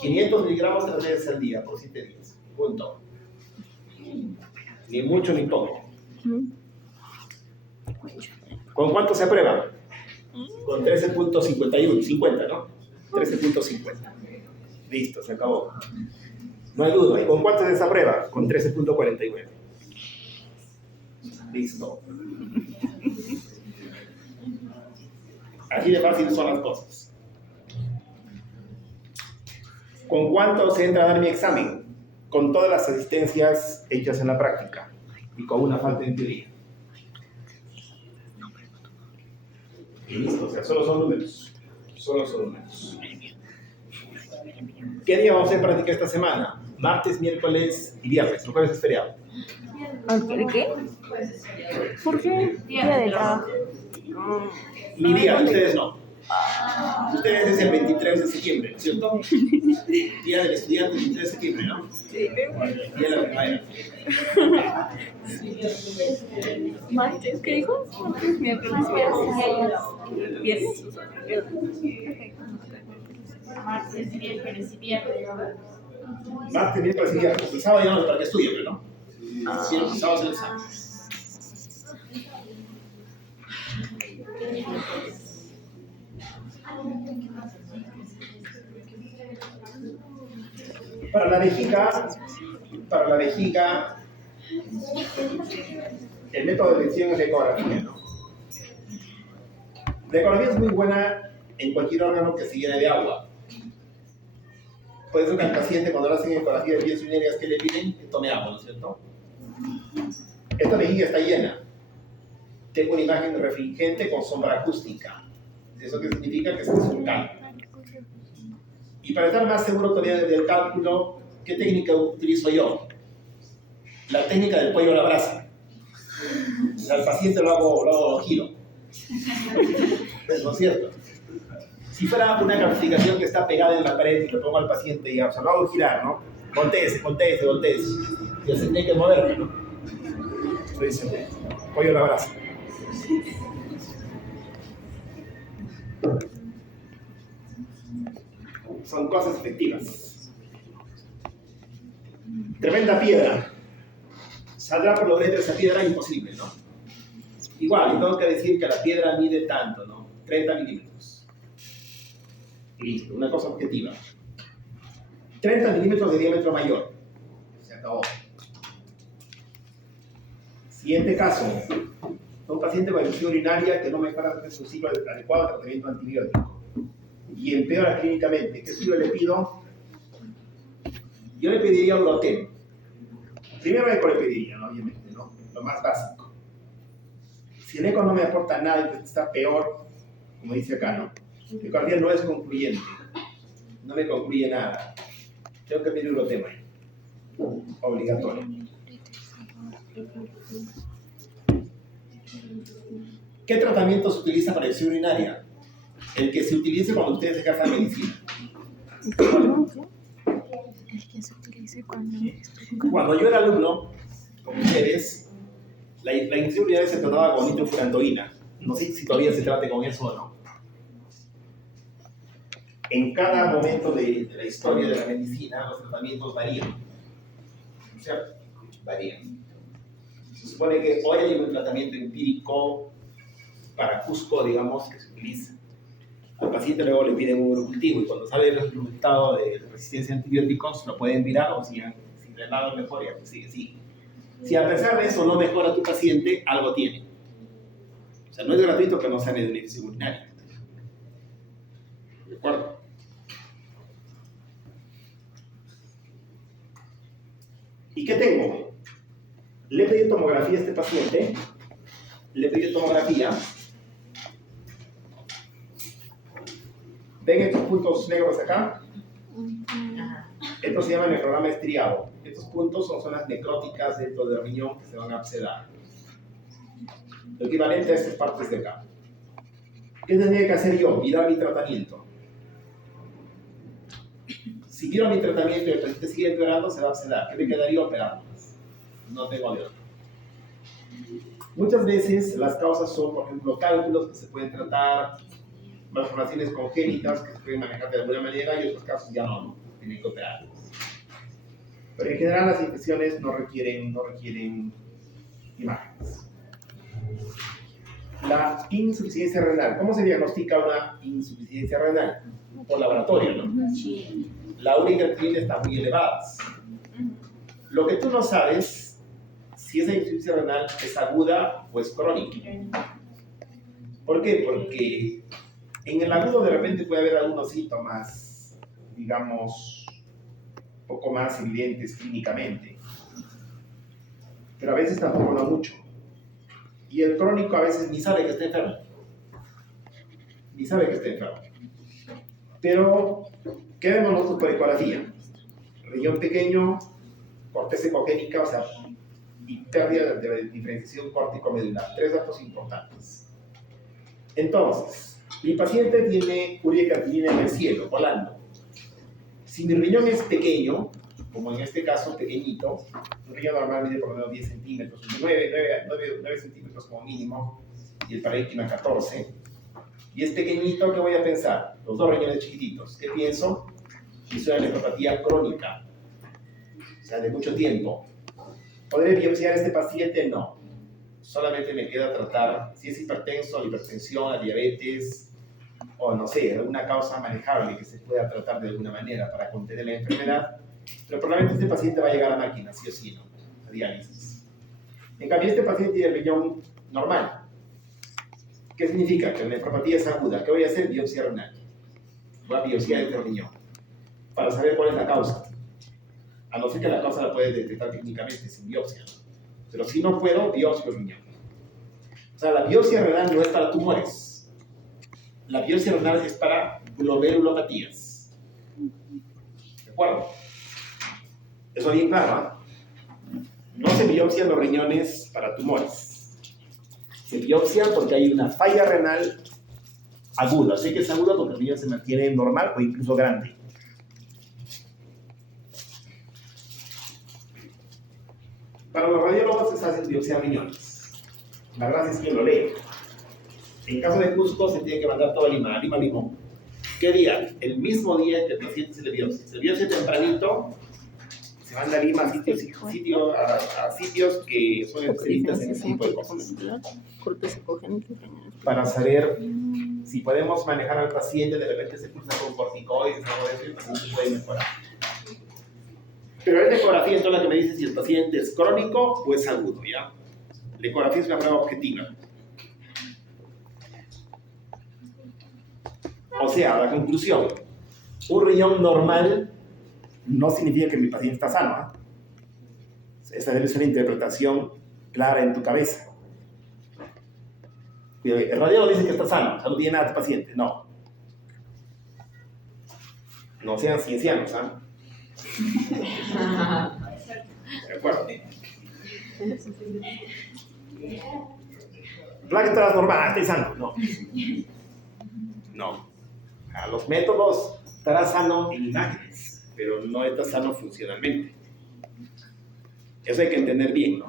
500 miligramos 3 veces al día por 7 días. Punto. Ni mucho ni poco. ¿Con cuánto se aprueba? Con 13.51, 50, ¿no? 13.50. Listo, se acabó. No hay duda. ¿Y con cuánto se desaprueba? Con 13.49. Listo. Así de fácil son las cosas. ¿Con cuánto se entra a dar mi examen? Con todas las asistencias hechas en la práctica y con una falta en teoría. Y listo, o sea, solo son números. Solo son números. ¿Qué día vamos a hacer práctica esta semana? Martes, miércoles y viernes. El jueves es feriado. ¿Qué? ¿Por qué? Día de trabajo. Mi día, ustedes no. Ustedes es el 23 de septiembre, ¿no es cierto? Día del estudiante, 23 de septiembre, ¿no? Sí. Día de la primavera. ¿Martes? ¿Qué dijo? Martes, miércoles, viernes. ¿Viernes? Martes, miércoles y viernes. Martes, miércoles y viernes. El sábado ya no es para que estudien, pero no. El sábado es el examen. Para la vejiga, el método de elección es la ecografía, ¿no? La ecografía es muy buena en cualquier órgano que se llene de agua. Por eso que al paciente cuando le hacen ecografía de vías urinarias, ¿qué le piden? Que tome agua, ¿no es cierto? Esta vejiga está llena. Tengo una imagen de refringente con sombra acústica. ¿Eso qué significa? Que este es un cálculo. Y para estar más seguro todavía del cálculo, ¿qué técnica utilizo yo? La técnica del cuello a la brasa. Al paciente lo giro. ¿No es cierto? Si fuera una calcificación que está pegada en la pared y lo pongo al paciente y lo hago girar, ¿no? Voltéese. Y se tiene que moverme, ¿no? Lo dice, cuello a la brasa. Son cosas efectivas. Tremenda piedra. ¿Saldrá por los dedos esa piedra? Imposible, ¿no? Igual, tengo que decir que la piedra mide tanto, ¿no? 30 milímetros. Listo, una cosa objetiva. 30 milímetros de diámetro mayor. Se acabó. Siguiente caso. Un paciente con infección urinaria que no mejora su ciclo adecuado de tratamiento antibiótico y empeora clínicamente. ¿Qué estudio le pido? Yo le pediría un Urotem. Primero eco le pediría, ¿no? Obviamente, ¿no? Lo más básico. Si el eco no me aporta nada y está peor, como dice acá, ¿no? La ecografía no es concluyente. No me concluye nada. Tengo que pedir un Urotem ahí. Obligatorio. ¿Qué tratamiento se utiliza para infección urinaria? El que se utilice cuando ustedes ejercen medicina. El que se utilice cuando... Cuando yo era alumno, con ustedes, la infección urinaria se trataba con nitrofurantoína. No sé si todavía se trate con eso o no. En cada momento de la historia de la medicina, los tratamientos varían. O sea, varían. Se supone que hoy hay un tratamiento empírico para Cusco, digamos, que se utiliza. Al paciente luego le piden un urocultivo y cuando sale el resultado de resistencia a antibióticos lo pueden virar o si de nada mejora, pues sigue. Si a pesar de eso no mejora tu paciente, algo tiene. O sea, no es gratuito que no sane de una infección urinaria. ¿De acuerdo? ¿Y qué tengo? Le he pedido tomografía a este paciente. Le he pedido tomografía. ¿Ven estos puntos negros acá? Esto se llama nefrograma estriado. Estos puntos son zonas necróticas dentro del riñón que se van a abscedar. Lo equivalente a estas partes de acá. ¿Qué tendría que hacer yo? Mirar mi tratamiento. Si miro mi tratamiento y el paciente sigue empeorando, se va a abscedar. ¿Qué me quedaría? Operarlo? No tengo de otro. Muchas veces las causas son, por ejemplo, cálculos que se pueden tratar, malformaciones congénitas que se pueden manejar de alguna manera y otros casos ya no, tienen que operarlos. Pero en general las infecciones no requieren imágenes. La insuficiencia renal. ¿Cómo se diagnostica una insuficiencia renal? Por laboratorio, ¿no? La uricatrina está muy elevada. Lo que tú no sabes si esa insuficiencia renal es aguda o es crónica. ¿Por qué? Porque en el agudo de repente puede haber algunos síntomas, digamos, un poco más evidentes clínicamente, pero a veces tampoco no mucho. Y el crónico a veces ni sabe que está enfermo. Ni sabe que está enfermo. Pero, ¿qué vemos nosotros por ecografía? Riñón pequeño, corteza ecogénica, o sea, y pérdida de diferenciación córtico-medular. 3 datos importantes. Entonces, mi paciente tiene urea y creatinina en el cielo, volando. Si mi riñón es pequeño, como en este caso pequeñito, un riñón normal mide por lo menos 10 centímetros, 9 centímetros como mínimo, y el parénquima 14, y es pequeñito, ¿qué voy a pensar? Los dos riñones chiquititos. ¿Qué pienso? Hizo una nefropatía crónica, o sea, de mucho tiempo. ¿Podré biopsiar a este paciente? No. Solamente me queda tratar si es hipertenso, hipertensión, la diabetes, o no sé, alguna causa manejable que se pueda tratar de alguna manera para contener la enfermedad. Pero probablemente este paciente va a llegar a máquina, sí o sí, ¿no? A diálisis. En cambio, este paciente tiene el riñón normal. ¿Qué significa? Que la nefropatía es aguda. ¿Qué voy a hacer? Biopsia renal. Voy a biopsiar este riñón para saber cuál es la causa. A no ser que la causa la puedes detectar clínicamente sin biopsia, ¿no? Pero si no puedo, biopsio el riñón. O sea, la biopsia renal no es para tumores. La biopsia renal es para glomerulopatías. ¿De acuerdo? Eso bien claro, ¿eh? No se biopsian los riñones para tumores. Se biopsian porque hay una falla renal aguda. Sé que es aguda porque el riñón se mantiene normal o incluso grande. Para los radiólogos se hacen biopsiar riñones. La gracia es que lo lee. En caso de Cusco se tiene que mandar todo a Lima, Limón. ¿Qué día? El mismo día que el paciente se le biopsia. Se biopsia tempranito, se manda a Lima a sitios que son especialistas en ese tipo de cosas. Para saber si podemos manejar al paciente, de repente se pulsa con corticoides, algo de eso, y el paciente puede mejorar. Pero es la ecografía entonces la que me dice si el paciente es crónico o es agudo, ¿ya? La ecografía es una prueba objetiva. O sea, la conclusión, un riñón normal no significa que mi paciente está sano, ¿eh? Esa debe ser una interpretación clara en tu cabeza. El radiólogo dice que está sano, o sea, no tiene nada de paciente. No. No sean ciencianos, ¿ah? De acuerdo. Plaquetas normal, estoy sano. No. No. A los métodos estará sano en imágenes, pero no está sano funcionalmente. Eso hay que entender bien, ¿no?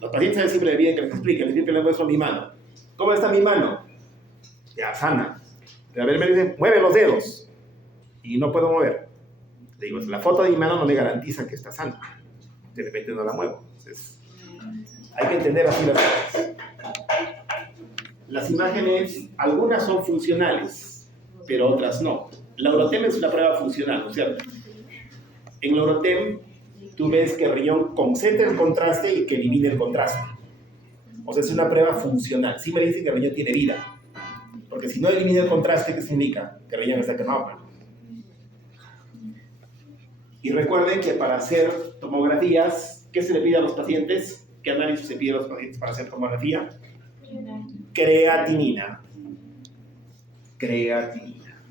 Los pacientes saben siempre bien que les explique, les siempre les muestro mi mano. ¿Cómo está mi mano? Ya, sana. Pero a ver, me dicen, mueve los dedos. Y no puedo mover. Le digo, la foto de mi mano no me garantiza que está sana. De repente no la muevo. Entonces, hay que entender así las cosas. Las imágenes, algunas son funcionales, pero otras no. La Eurotem es una prueba funcional, ¿no es cierto? En la Eurotem, tú ves que el riñón concentra el contraste y que elimina el contraste. O sea, es una prueba funcional. Sí me dicen que el riñón tiene vida. Porque si no elimina el contraste, ¿qué significa? Que el riñón está quemado. ¿No? Y recuerden que para hacer tomografías, ¿qué se le pide a los pacientes? ¿Qué análisis se pide a los pacientes para hacer tomografía? Creatinina. Creatinina.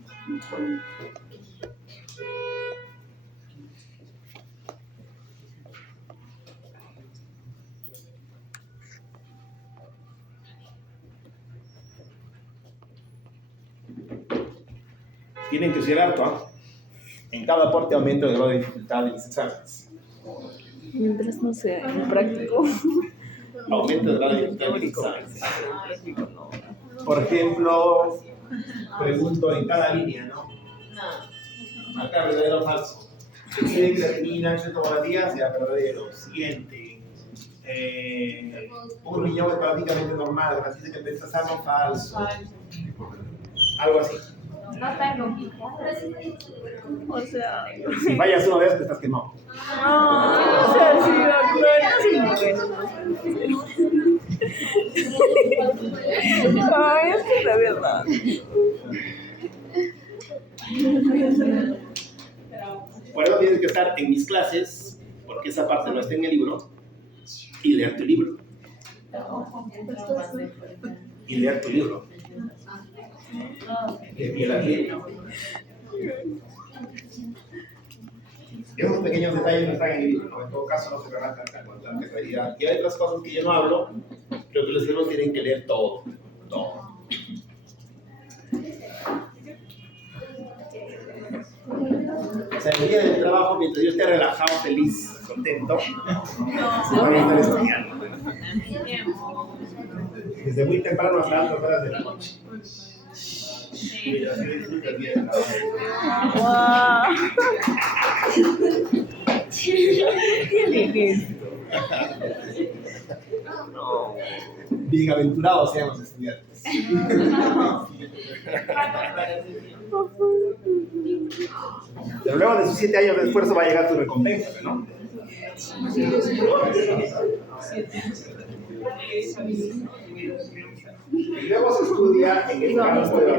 Tienen que estudiar harto, ¿eh? En cada aporte aumento el grado de dificultad de mis exámenes. Mientras no sea en práctico. Aumento el grado de dificultad de mis exámenes. Por ejemplo, pregunto en cada línea, ¿no? Marcar verdadero o falso. Si creatinina en tomografía, sea verdadero. Siguiente. Un riñón es prácticamente normal, gracias a que piensas sano, falso. Algo así. No tengo hijos. O sea, Si fallas una vez, te estás quemado. no, o sea, sí, bueno. Ay, es que es la verdad. Por eso tienes que estar en mis clases, porque esa parte no está en el libro, y leer tu libro. Y leer tu libro. Y la piel. Esos pequeños detalles no están en el libro, ¿no? En todo caso no se relatan con tanta claridad. Y hay otras cosas que yo no hablo, pero que los libros tienen que leer todo. Todo. O sea, el día del trabajo, mientras yo esté relajado, feliz, contento, van a estar estudiando. Desde muy temprano hasta altas horas de la noche. Y así disfruta el día del trabajo. Wow. Bienaventurados sean los estudiantes. Pero luego de sus 7 años de esfuerzo va a llegar tu recompensa, ¿no? Y luego se estudia en el campo de la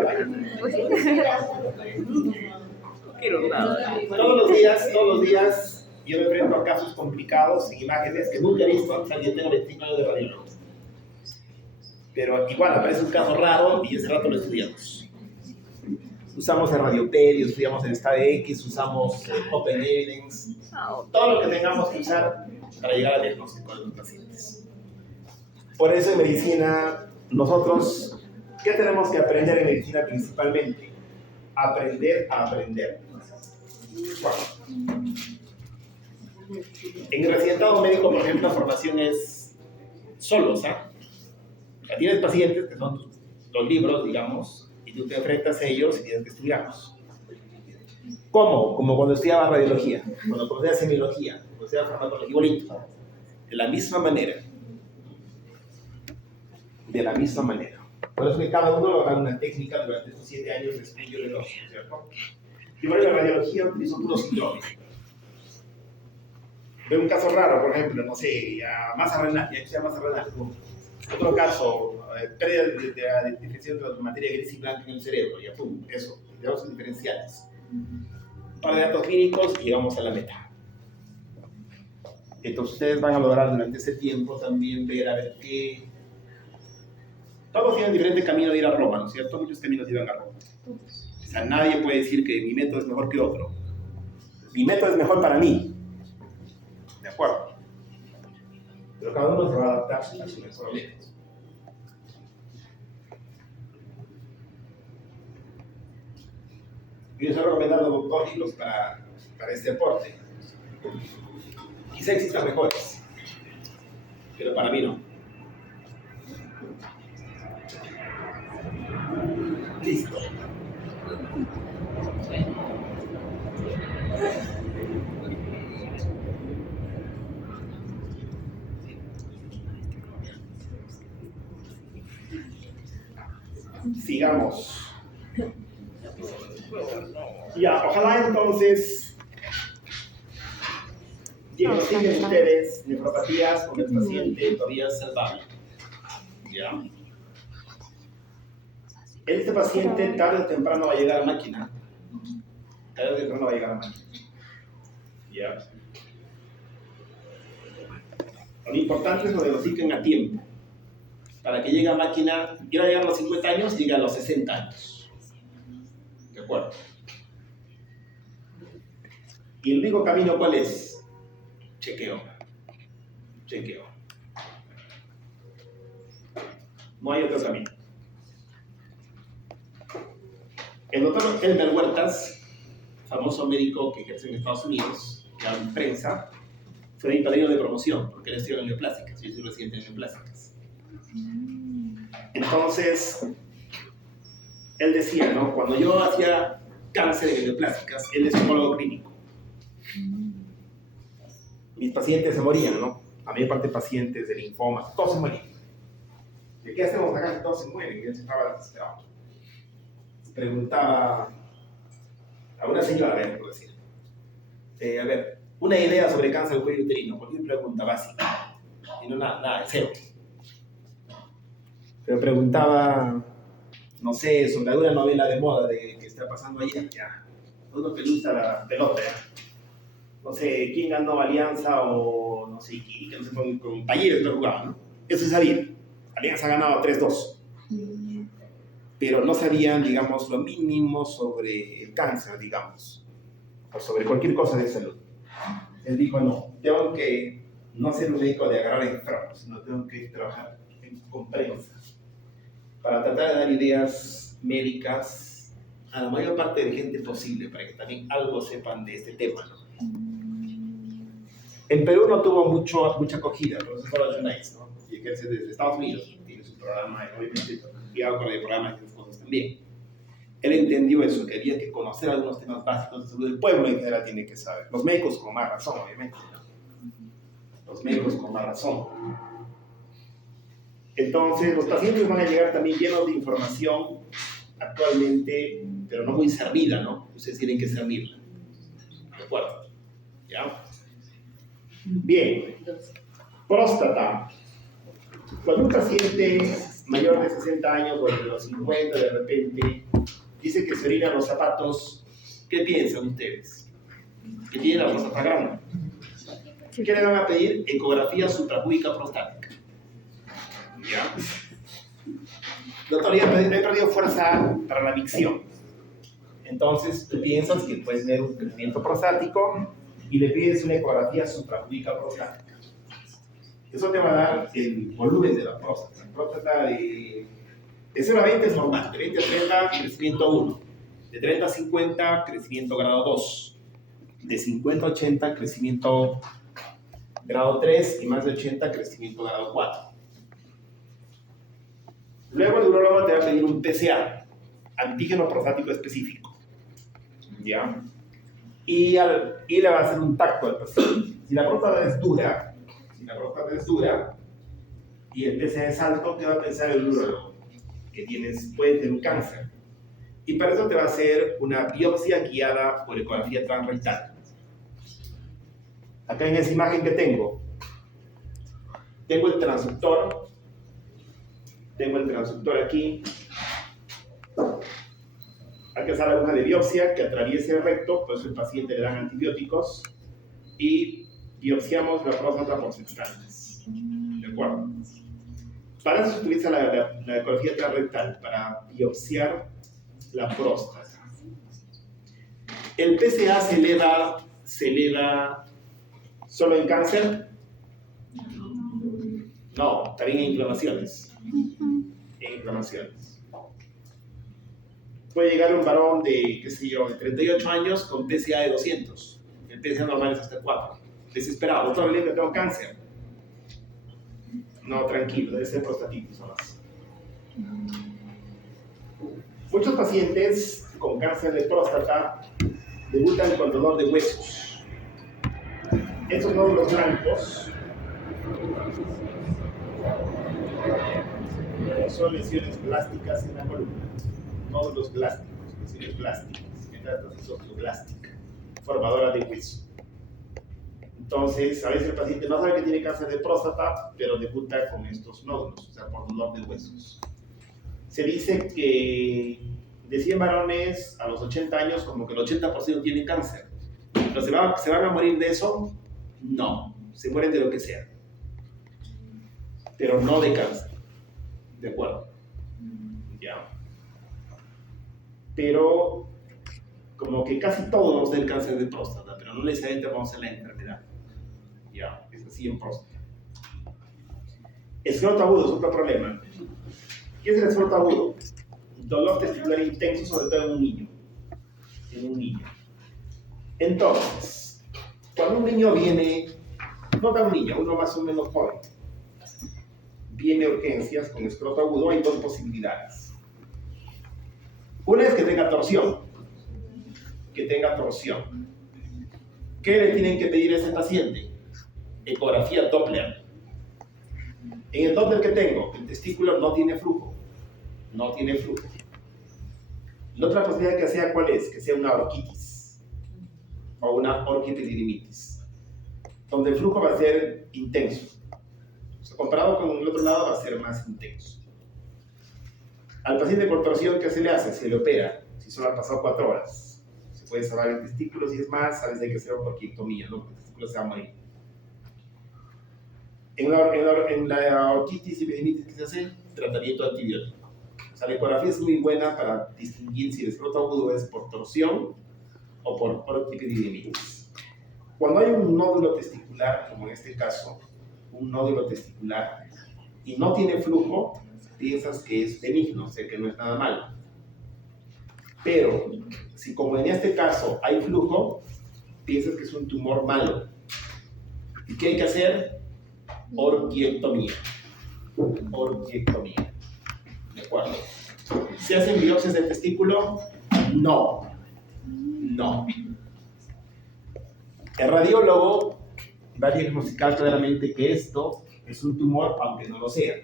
Todos los días yo me enfrento a casos complicados en imágenes que nunca he visto. O sea, yo tengo 25 años de radiología. Pero igual aparece un caso raro y ese rato lo estudiamos. Usamos el radiopedio, estudiamos el STAD-X, usamos Open Evidence, todo lo que tengamos que usar para llegar al diagnóstico de los pacientes. Por eso en medicina, nosotros, ¿qué tenemos que aprender en medicina principalmente? Aprender a aprender. Bueno. En el residentado médico, por ejemplo, la formación es solos, ¿ah? Tienes pacientes que son los libros, digamos, y tú te enfrentas a ellos y tienes que estudiarlos. ¿Cómo? Como cuando estudiaba radiología, cuando estudiaba semiología, cuando estudiaba farmacología, igualito. De la misma manera. De la misma manera. Por eso que cada uno logra una técnica durante estos 7 años de estudio de los, ¿cierto? Y bueno, la radiología utilizo puro ciclómetro. Veo un caso raro, por ejemplo, no sé, masa renal, ya que sea masa renal. Otro caso, pérdida de la diferenciación de la materia gris y blanca en el cerebro, ya pum, eso, de los diferenciales. Un par de datos clínicos y llegamos a la meta. Entonces ustedes van a lograr durante ese tiempo también ver a ver qué... Todos tienen diferente camino de ir a Roma, ¿no es cierto? Muchos caminos llevan a Roma. O sea, nadie puede decir que mi método es mejor que otro. Mi método es mejor para mí. ¿De acuerdo? Pero cada uno se va a adaptar a sus problemas. Yo estoy recomendando doctólicos para este deporte. Quizá existan mejores, pero para mí no. Listo. Sigamos. Ya, ojalá entonces diagnostiquen ustedes nefropatías con el paciente todavía salvable. ¿Ya? Este paciente tarde o temprano va a llegar a máquina. Tarde o temprano va a llegar a máquina. ¿Ya? Lo importante es que lo diagnostiquen a tiempo. Para que llegue a máquina, quiera llegar a los 50 años, llegue a los 60 años. ¿De acuerdo? ¿Y el único camino cuál es? Chequeo. Chequeo. No hay otro camino. El doctor Elmer Huertas, famoso médico que ejerce en Estados Unidos, que habla en prensa, fue mi padrino de promoción, porque él estudió en neoplásicas, yo soy residente en neoplásicas. Entonces, él decía, ¿no? Cuando yo hacía cáncer en neoplásicas, él es psicólogo clínico. Mis pacientes se morían, ¿no? A mayor parte de pacientes de linfomas, todos se morían. ¿De qué hacemos acá si todos se mueren? Y él se estaba desesperado. Preguntaba a una señora, por decir, a ver, una idea sobre cáncer del cuello uterino, cualquier pregunta básica, y no nada, de cero. Pero preguntaba, no sé, sobre alguna novela de moda que está pasando ayer, ya, uno que le gusta la pelota, ya. No sé, quién ganó Alianza o no sé, que no sé, con Talleres lo jugaban, ¿no? Eso sabía, Alianza ha ganado 3-2. Pero no sabían, digamos, lo mínimo sobre el cáncer, digamos, o sobre cualquier cosa de salud. Él dijo, no, tengo que no ser un médico de agarrar enfermos, sino tengo que trabajar con prensa para tratar de dar ideas médicas a la mayor parte de gente posible, para que también algo sepan de este tema, ¿no? En Perú no tuvo mucha acogida, pero eso fue lo de Nice, ¿no? Y que es desde Estados Unidos, tiene su programa, obviamente, y hago con el programa y esas cosas también. Él entendió eso, que había que conocer algunos temas básicos de salud del pueblo en general tiene que saber. Los médicos con más razón, obviamente, ¿no? Los médicos con más razón. Entonces, los pacientes van a llegar también llenos de información actualmente, pero no muy servida, ¿no? Ustedes tienen que servirla. ¿De acuerdo? ¿Ya? Bien. Próstata. Cuando un paciente mayor de 60 años o de los 50 de repente dice que se orina los zapatos, ¿qué piensan ustedes? Que tiene la próstata grande. ¿Qué le van a pedir? Ecografía suprapúbica prostática. ¿Ya? Doctor, ya he perdido fuerza para la micción. Entonces tú piensas que puedes tener un crecimiento prostático y le pides una ecografía suprapúbica prostática. Eso te va a dar el volumen de la próstata. La próstata de 0 a 20 es normal, de 20 a 30, crecimiento 1. De 30 a 50, crecimiento grado 2. De 50 a 80, crecimiento grado 3. Y más de 80, crecimiento grado 4. Luego el urólogo te va a pedir un PSA, antígeno prostático específico. ¿Ya? Y le va a hacer un tacto al paciente. Si la próstata es dura, y el PSA es alto, ¿qué va a pensar el urólogo? Que puedes tener un cáncer. Y para eso te va a hacer una biopsia guiada por ecografía transrectal. Acá en esa imagen que tengo el transductor. Tengo el transductor aquí. Hay que usar la aguja de biopsia que atraviese el recto, por eso el paciente le dan antibióticos y biopsiamos la próstata por substancias. ¿De acuerdo? Para eso se utiliza la ecografía transrectal, para biopsiar la próstata. ¿El PSA se eleva solo en cáncer? No, también en inflamaciones. Puede llegar un varón de, qué sé yo, de 38 años con PSA de 200. El PSA normal es hasta 4. Desesperado, doctor, le tengo cáncer. No, tranquilo, debe ser prostatitis o más. Muchos pacientes con cáncer de próstata debutan con dolor de huesos. Estos nódulos blancos son lesiones plásticas en la columna. Nódulos blásticos, lesiones plásticas, metastasitis osteoblástica, formadora de hueso. Entonces, a veces el paciente no sabe que tiene cáncer de próstata, pero debuta con estos nódulos, o sea, por dolor de huesos. Se dice que de 100 varones a los 80 años, como que el 80% tienen cáncer. ¿Pero se van a morir de eso? No, se mueren de lo que sea. Pero no de cáncer. ¿De acuerdo? Ya. Pero como que casi todos vamos a tener cáncer de próstata, pero no necesariamente vamos a tener la enfermedad. Ya, es así en próstata. Escroto agudo es otro problema. ¿Qué es el escroto agudo? Dolor testicular intenso, sobre todo en un niño. En un niño. Entonces, cuando un niño viene, no tan niño, uno más o menos joven, viene a urgencias con escroto agudo, hay dos posibilidades. Una es que tenga torsión. Que tenga torsión. ¿Qué le tienen que pedir a ese paciente? Ecografía Doppler. En el Doppler que tengo, el testículo no tiene flujo. No tiene flujo. La otra posibilidad que sea, ¿cuál es? Que sea una orquitis o una orquiepididimitis, donde el flujo va a ser intenso. O sea, comparado con el otro lado, va a ser más intenso. Al paciente con torsión, ¿qué se le hace? Se le opera, si solo han pasado 4 horas. Se puede salvar el testículo, si es más, a veces hay que hacer orquiectomía, ¿no? Porque el testículo se va a morir. En la orquitis y epididimitis, ¿qué se hace? Tratamiento antibiótico. O sea, la ecografía es muy buena para distinguir si el escroto agudo es por torsión o por orquiepididimitis. Cuando hay un nódulo testicular, como en este caso, un nódulo testicular, y no tiene flujo, piensas que es benigno, o sea que no es nada malo. Pero, si como en este caso hay flujo, piensas que es un tumor malo. ¿Y qué hay que hacer? Orquiectomía. Orquiectomía. ¿De acuerdo? ¿Se hacen biopsias del testículo? No. No. El radiólogo va a diagnosticar claramente que esto es un tumor, aunque no lo sea.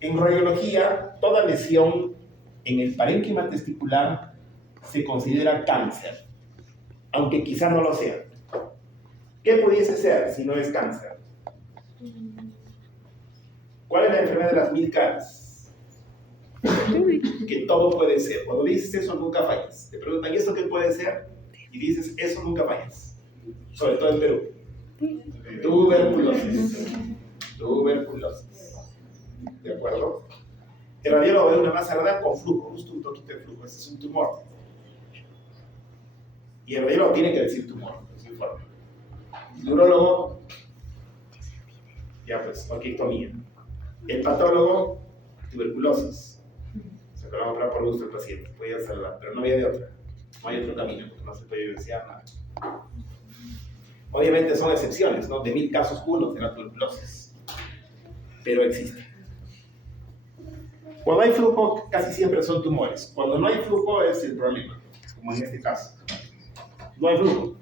En radiología, toda lesión en el parénquima testicular se considera cáncer, aunque quizá no lo sea. ¿Qué pudiese ser si no es cáncer? ¿Cuál es la enfermedad de las 1000 caras? Que todo puede ser. Cuando dices eso, nunca fallas. Te preguntan, ¿y esto qué puede ser? Y dices, eso nunca fallas. Sobre todo en Perú. Tuberculosis. Tuberculosis. ¿De acuerdo? El radiólogo ve una masa grande con flujo, justo un poquito de flujo. Ese es un tumor. Y el radiólogo tiene que decir tumor, en su informe. El urólogo, ya pues, orquiectomía. El patólogo, tuberculosis. Se lo van a operar por gusto del paciente, puede salvar, pero no había de otra. No hay otro camino, porque no se puede evidenciar nada. Obviamente son excepciones, ¿no? De 1000 casos, uno será tuberculosis. Pero existe. Cuando hay flujo, casi siempre son tumores. Cuando no hay flujo es el problema, como en este caso. No hay flujo.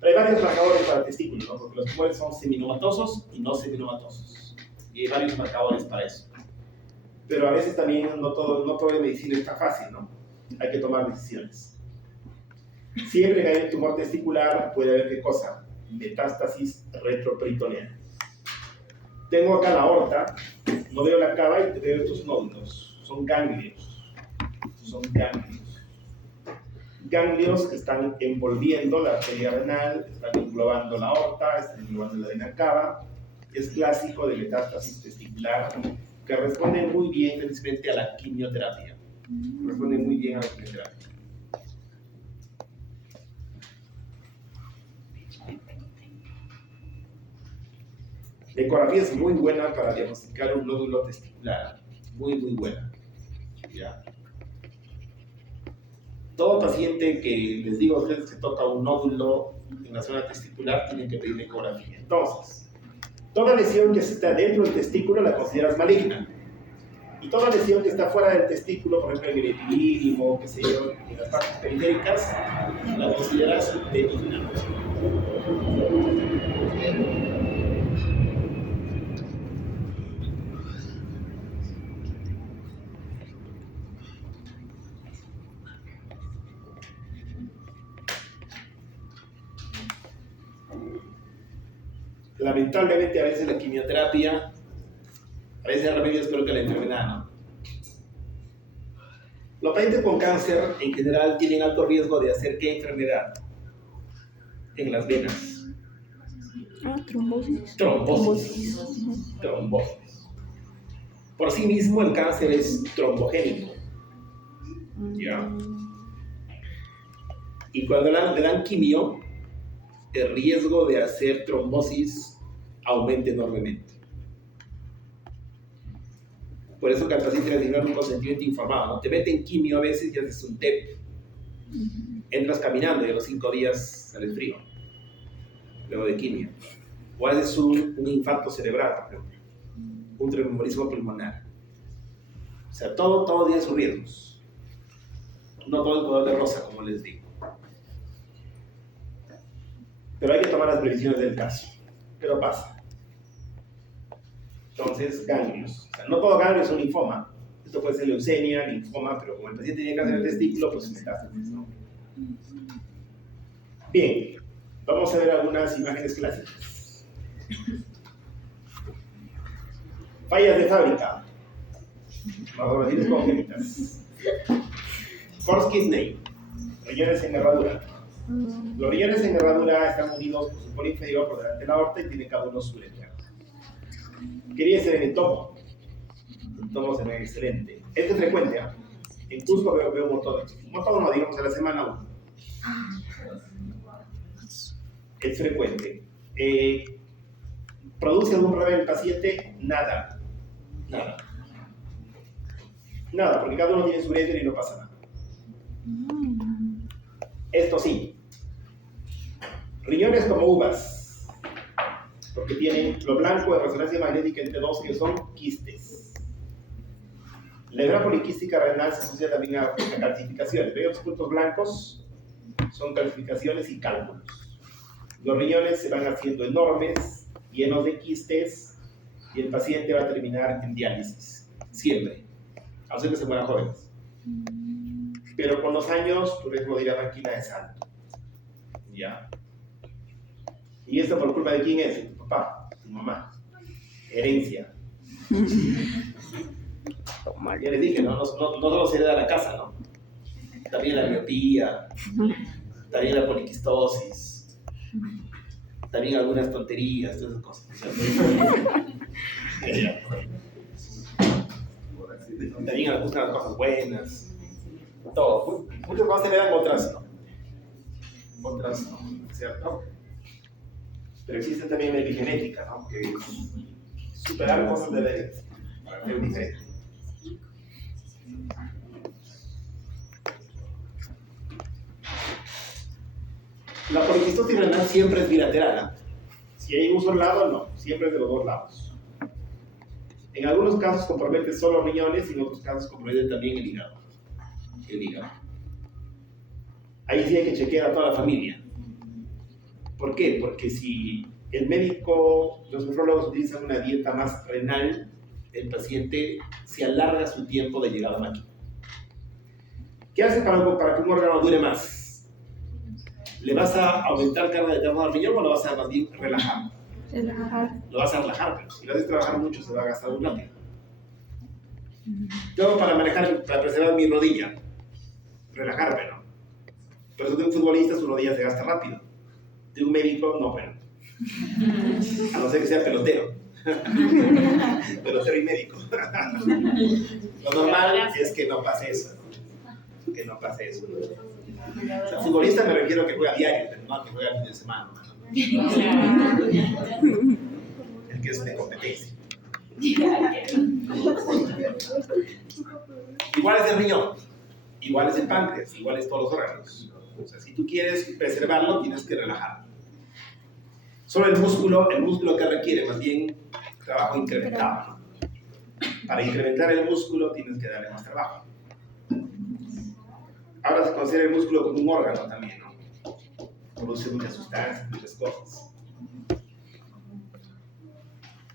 Pero hay varios marcadores para el testículo, ¿no? Porque los tumores son seminomatosos y no seminomatosos. Y hay varios marcadores para eso. Pero a veces también no todo en medicina está fácil, ¿no? Hay que tomar decisiones. Siempre que hay un tumor testicular puede haber, ¿qué cosa? Metástasis retroperitoneal. Tengo acá la aorta, no veo la cava y veo estos nódulos. Son ganglios. Son ganglios. Ganglios que están envolviendo la arteria renal, están englobando la aorta, están englobando la vena cava. Es clásico de metástasis testicular que responde muy bien felizmente a la quimioterapia. Responde muy bien a la quimioterapia. La ecografía es muy buena para diagnosticar un nódulo testicular. Muy, muy buena. ¿Ya? Todo paciente que les digo a ustedes que toca un nódulo en la zona testicular tiene que pedir ecografía. Entonces, toda lesión que está dentro del testículo la consideras maligna. Y toda lesión que está fuera del testículo, por ejemplo en el epidídimo, que se yo, en las partes periféricas, la consideras benigna. Lamentablemente a veces la quimioterapia, a veces el remedio es peor que la enfermedad, ¿no? Los pacientes con cáncer en general tienen alto riesgo de hacer ¿qué enfermedad? En las venas. Trombosis. Trombosis. Trombosis. Por sí mismo el cáncer es trombogénico. ¿Ya? Y cuando le dan quimio, el riesgo de hacer trombosis aumenta enormemente. Por eso que al paciente le asignan un consentimiento informado, ¿no? Te meten quimio a veces y haces un TEP. Entras caminando y a los 5 días sale frío. Luego de quimio. O haces un infarto cerebral, por ejemplo. Un trembolismo pulmonar. O sea, todo tiene sus riesgos. No todo es color de rosa, como les digo. Pero hay que tomar las previsiones del caso. Pero pasa. Entonces, ganglios. O sea, no todo ganglio es un linfoma. Esto puede ser leucemia, linfoma, pero como el paciente tiene cáncer de testículo, pues metástasis, ¿no? Bien, vamos a ver algunas imágenes clásicas. Fallas de fábrica. Malformaciones congénitas. Forced kidney. Riñones en herradura. Los riñones en herradura están unidos por su polo inferior por delante de la aorta y tienen cada uno su uretra. Quería ser en el tomo. El tomo se ve excelente. Este es frecuente, ¿eh? En Cusco veo un montón. Un montón no, digamos a la semana uno. Es frecuente. ¿Produce algún problema en el paciente? Nada. Nada, porque cada uno tiene su uretra y no pasa nada. Esto sí. Riñones como uvas, porque tienen lo blanco de resonancia magnética entre dos que son quistes. La hebra poliquística renal se asocia también a calcificaciones. ¿Ven? Los puntos blancos son calcificaciones y cálculos. Los riñones se van haciendo enormes, llenos de quistes, y el paciente va a terminar en diálisis. Siempre. A no ser que se mueran jóvenes. Pero con los años, tu riesgo de ir a máquina es alto. ¿Ya? ¿Y esto por culpa de quién es? Tu papá, tu mamá. Herencia. Ya les dije, no solo se hereda la casa, ¿no? También la miopía, también la poliquistosis, también algunas tonterías, todas esas cosas. También algunas cosas buenas. Todo. Muchas cosas se heredan, otras no. Otras no, ¿cierto? Pero existe también la epigenética, ¿no? Que es superar cosas de la herencia para hacer diferente. La poliquistosis renal siempre es bilateral, ¿eh? Si hay un solo lado, no, siempre es de los dos lados. En algunos casos compromete solo riñones y en otros casos compromete también el hígado. Ahí sí hay que chequear a toda la familia. ¿Por qué? Porque si el médico, los nefrólogos utilizan una dieta más renal, el paciente se alarga su tiempo de llegada a máquina. ¿Qué hace para que un órgano dure más? ¿Le vas a aumentar carga de trabajo al riñón o lo vas a más bien relajar? Lo vas a relajar, pero si lo haces trabajar mucho se va a gastar muy rápido. Yo para preservar mi rodilla, relajarme, ¿no? Por eso de un futbolista su rodilla se gasta rápido. De un médico, no, pero. A no ser que sea pelotero. Pelotero y médico. Lo normal es que no pase eso, ¿no? Que no pase eso. O sea, futbolista me refiero a que juega diario, pero no a que juega el fin de semana, ¿no? El que es de competencia. Igual es el riñón, igual es el páncreas, igual es todos los órganos. O sea, si tú quieres preservarlo, tienes que relajar. Solo el músculo que requiere más bien trabajo incrementado. Para incrementar el músculo tienes que darle más trabajo. Ahora se considera el músculo como un órgano también, ¿no? Produce muchas sustancias, muchas cosas.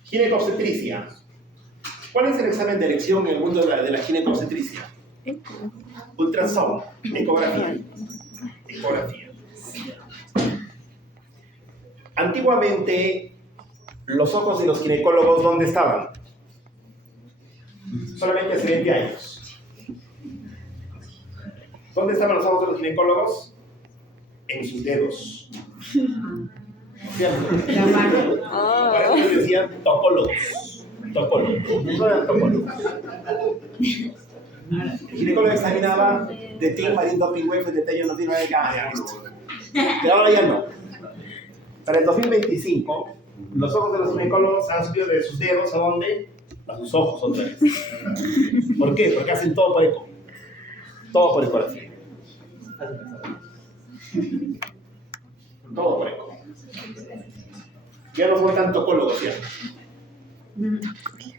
Ginecobstetricia. ¿Cuál es el examen de elección en el mundo de la ginecobstetricia? Ultrasound, ecografía. Antiguamente los ojos de los ginecólogos, ¿dónde estaban? Solamente hace 20 años. ¿Dónde estaban los ojos de los ginecólogos? En sus dedos. ¿Cierto? Por eso les decían topólogos. Topólogos. No eran topólogos. El ginecólogo examinaba de ti, marido, pingüe, de tello, no tiene nada de cara. Pero ahora ya no. Para el 2025, los ojos de los ginecólogos han subido de sus dedos ¿a dónde? A sus ojos otra vez. ¿Por qué? Porque hacen todo por eco. Todo por ecografía. Todo por eco. Ya no son tan topólogos ya.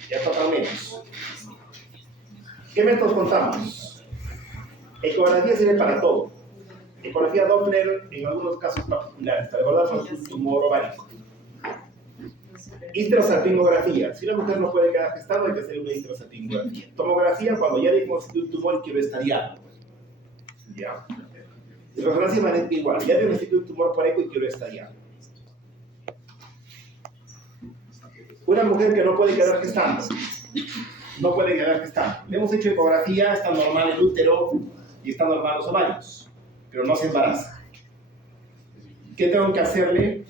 Ya tocan menos. ¿Qué métodos contamos? Ecografía sirve para todo. Ecografía Doppler en algunos casos particulares, para recordar un tumor ovárico. Histerosalpingografía. Si una mujer no puede quedar gestada, hay que hacer una histerosalpingografía. Tomografía, cuando ya diagnosticó un tumor y quiero estadiado. ¿Ya? Y resonancia magnética igual. Ya diagnosticó un tumor por eco y quiero estadiado. Una mujer que no puede quedar gestando. No puede quedar gestando. Le hemos hecho ecografía, está normal el útero y está normal los ovarios, pero no se embaraza. ¿Qué tengo que hacerle?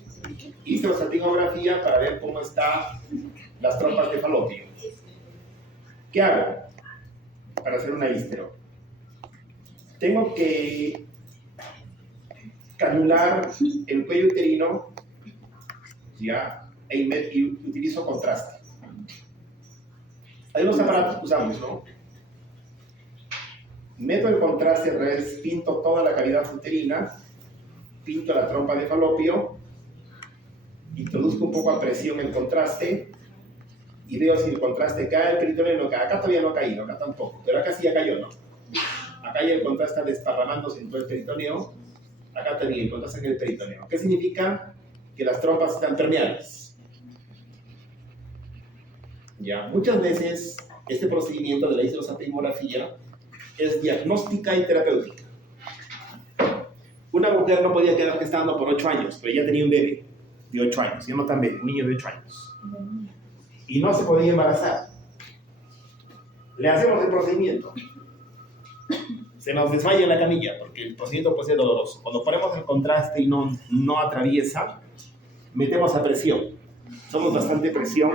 Histerosalpingografía para ver cómo están las trompas de falopio. ¿Qué hago para hacer una histero? Tengo que canular el cuello uterino, ¿ya? Y utilizo contraste. Hay unos aparatos que usamos, ¿no? Meto el contraste al revés, pinto toda la cavidad uterina, pinto la trompa de falopio, introduzco un poco a presión el contraste y veo si el contraste cae, el peritoneo no cae. Acá todavía no ha caído, acá tampoco, pero acá sí ya cayó, ¿no? Acá ya el contraste está desparramándose en todo el peritoneo, acá también el contraste en el peritoneo. ¿Qué significa? Que las trompas están permeables. Ya, muchas veces este procedimiento de la histerosalpingografía es diagnóstica y terapéutica. Una mujer no podía quedar gestando por 8 años, pero ya tenía un bebé de 8 años, ya no tan bebé, un niño de 8 años. Y no se podía embarazar. Le hacemos el procedimiento. Se nos desmaya en la camilla, porque el procedimiento puede ser doloroso. Cuando ponemos el contraste y no atraviesa, metemos a presión. Somos bastante presión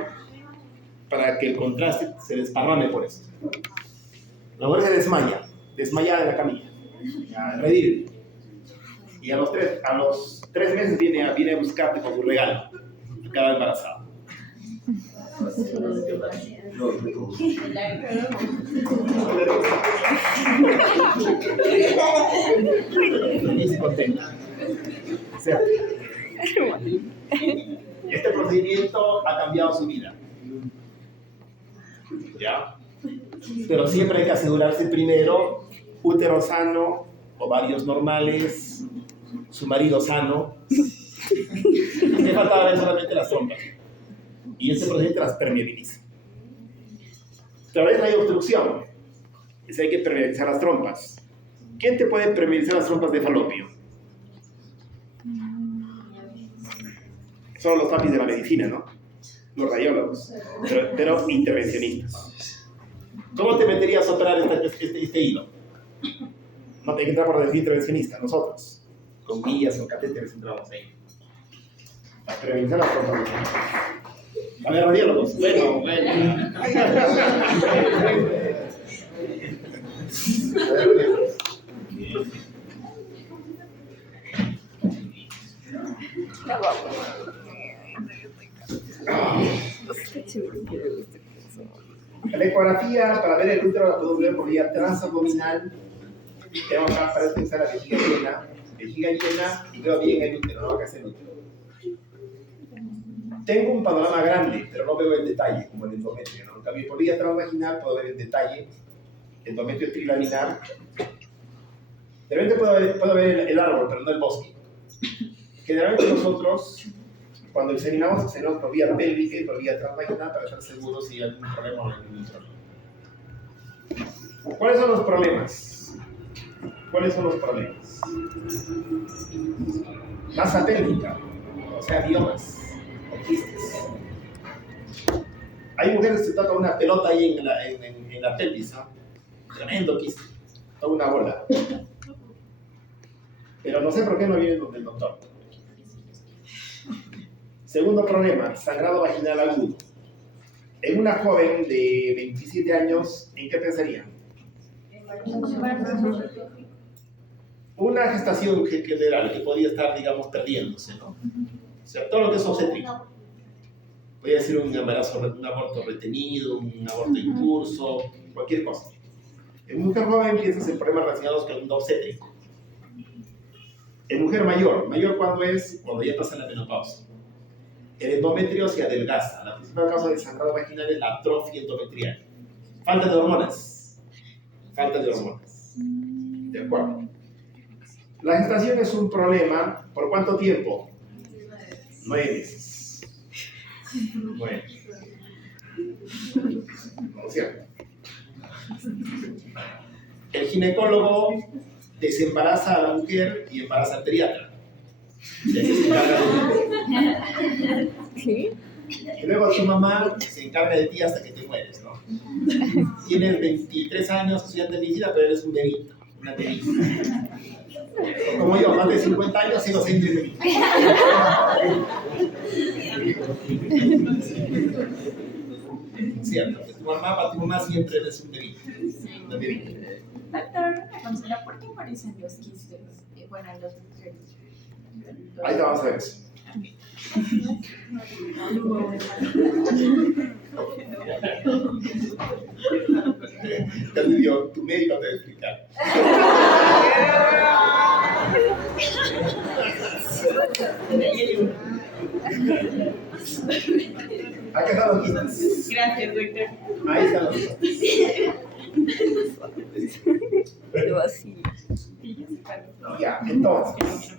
para que el contraste se desparrame por eso. La mujer se desmaya, desmayada en la camilla, ya, revive. Y a los 3 meses viene a buscarte con su regalo, cada embarazada. Y se contenta. ¿Cierto? Este procedimiento ha cambiado su vida. ¿Ya? Pero siempre hay que asegurarse primero, útero sano, ovarios normales, su marido sano. Me faltaba ver solamente las trompas. Y este procedimiento las permeabiliza. Pero a veces hay obstrucción. Es hay que permeabilizar las trompas. ¿Quién te puede permeabilizar las trompas de falopio? Son los papis de la medicina, ¿no? Los radiólogos, pero intervencionistas. ¿Cómo te meterías a operar este hilo? No te hay que entrar por el intervencionista, nosotros. Con guías, con catéteres entramos ahí. A prevenir las cosas. A ver, radiólogos. Bueno. La ecografía para ver el útero la podemos ver por vía transabdominal. Tenemos acá para pensar la vejiga llena y veo bien el útero, ¿no? Acá es el útero. Tengo un panorama grande, pero no veo el detalle, como el endometrio, ¿no? En cambio, por vía transvaginal puedo ver el detalle, endometrio trilaminar. De repente puedo ver el árbol, pero no el bosque. Generalmente nosotros, cuando examinamos por vía pélvica y por vía transvaginal para estar seguros si hay algún problema o no hay ningún problema. ¿Cuáles son los problemas? Masa pélvica, o sea, biomas, o quistes. Hay mujeres que se tocan una pelota ahí en la pelvis, ¿no? Tremendo quiste, toda una bola. Pero no sé por qué no viene donde el doctor. Segundo problema, sangrado vaginal agudo. En una joven de 27 años, ¿en qué pensaría? Una gestación general que podría estar, digamos, perdiéndose, ¿no? O sea, todo lo que es obstétrico. Podría ser un embarazo, un aborto retenido, un aborto en curso, cualquier cosa. En mujer joven piensas en problemas relacionados con el mundo obstétrico. En mujer mayor, ¿cuándo es? Cuando ya pasa la menopausia. El endometrio se adelgaza. La principal causa del sangrado vaginal es la atrofia endometrial. Falta de hormonas. ¿De acuerdo? La gestación es un problema. ¿Por cuánto tiempo? 9 meses. 9. ¿No es cierto? El ginecólogo desembaraza a la mujer y embaraza al pediatra. ¿Sí? Y luego tu mamá se encarga de ti hasta que te mueres, ¿no? Tienes 23 años, estudiante de medicina, pero eres un bebito, una bebita. Como yo, más de 50 años, sigo siendo un bebito. Cierto, que tu mamá siempre eres un bebito, una bebita. Doctor, una consulta, ¿por qué aparecen los quistes? Bueno, en las mujeres. Ahí te vamos a ver eso. Tu médico te va a explicar. Acá están los quistes. Gracias, doctor. Ahí están los quistes. Pero así. Ya, entonces,